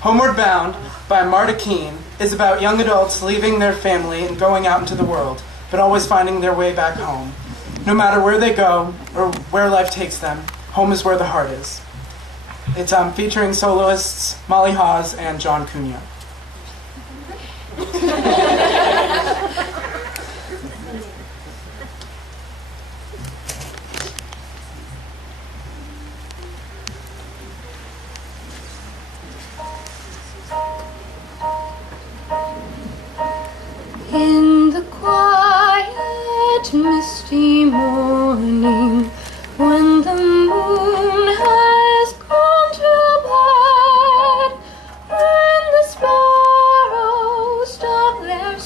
Homeward Bound by Marta Keene is about young adults leaving their family and going out into the world, but always finding their way back home. No matter where they go or where life takes them, home is where the heart is. It's featuring soloists Molly Hawes and John Cunha. In the quiet, misty morning, when the moon has gone to bed, when the sparrows stop their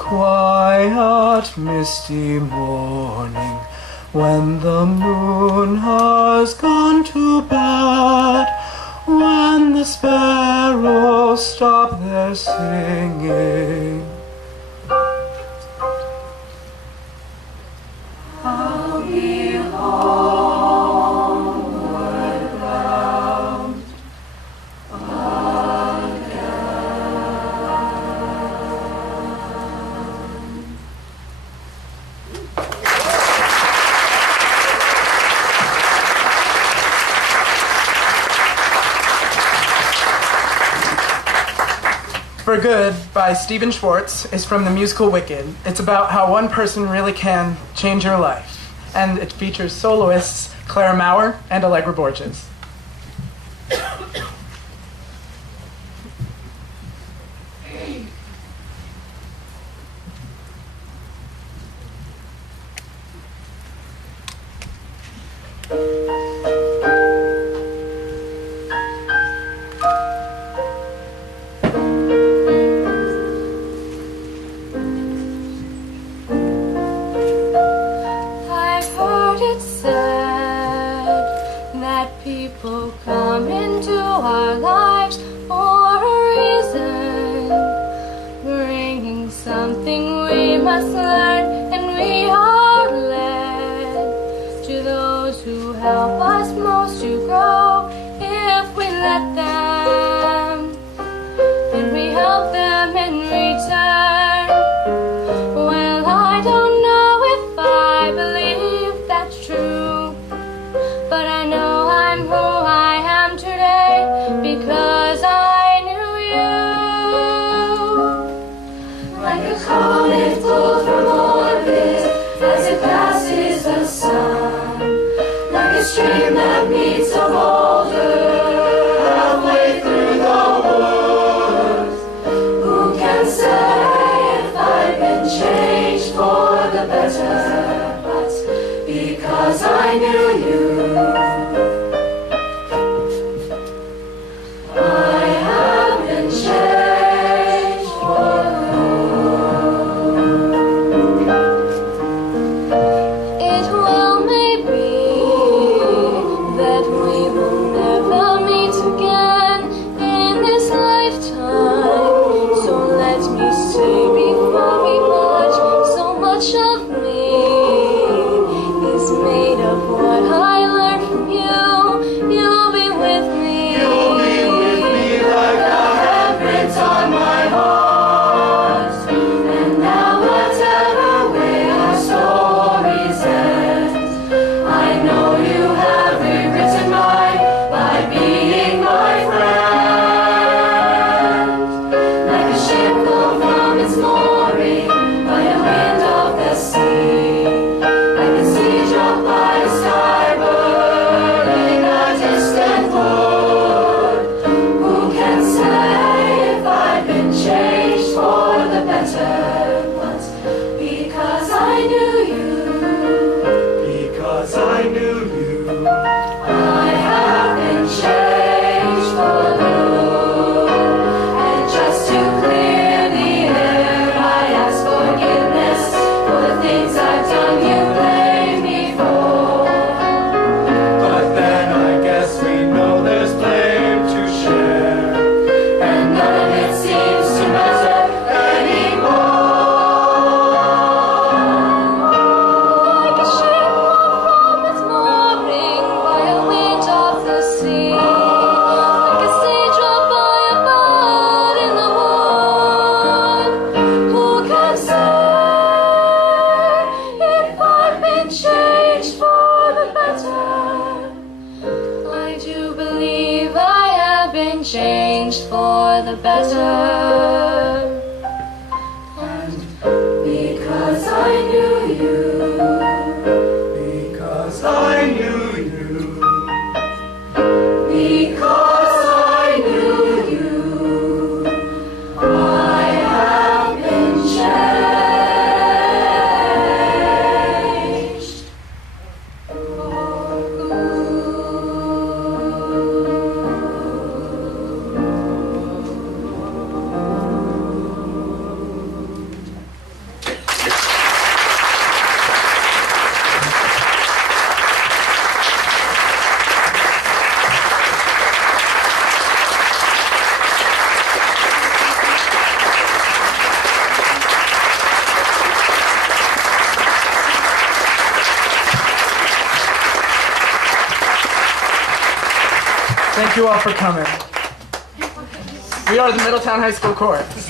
quiet, misty morning, when the moon has gone to bed, when the sparrows stop their singing, I'll be homeward bound For Good by Stephen Schwartz is from the musical Wicked. It's about how one person really can change your life. And it features soloists Clara Maurer and Allegra Borges. I've heard it said that people come into our lives for a reason, bringing something we must learn, and we are led to those who help us most to grow. If we let them, then we help them in return. Well, I don't know if I believe that's true, but I know I'm who I am today because I knew you. Like a comet pulled from orbit as it passes the sun, like a stream that meets a boulder halfway through the woods. Who can say if I've been changed for the better? But because I knew you, I have been changed for good. It well may be that we will never meet again in this lifetime. So let me say before we part, so much of me is made of what I learned from you. You'll be with me. You'll be with me like a handprint on my heart. And now whatever way our stories end, I know you have rewritten mine by being my friend. Like a ship blown from its mooring by a wind of the sea, like a sea dropped by a starboard in a distant port. Who can say if I've been changed for the better? But because I knew you, Because I knew you. I have been changed for good. And just to clear the air, I ask forgiveness for the things I've done you blame me for. But then I guess we know there's blame to share. And none of it seems to matter anymore. Like a ship blown from its mooring by a wind of the sea, like a seed dropped by a bird in the wood. Who can say if I've been changed for the better? I do believe I have been changed for the better. Because I knew you. Because I knew you. Because I knew you, I have been changed for good. Thank you all for coming. We are the Middletown High School Chorus.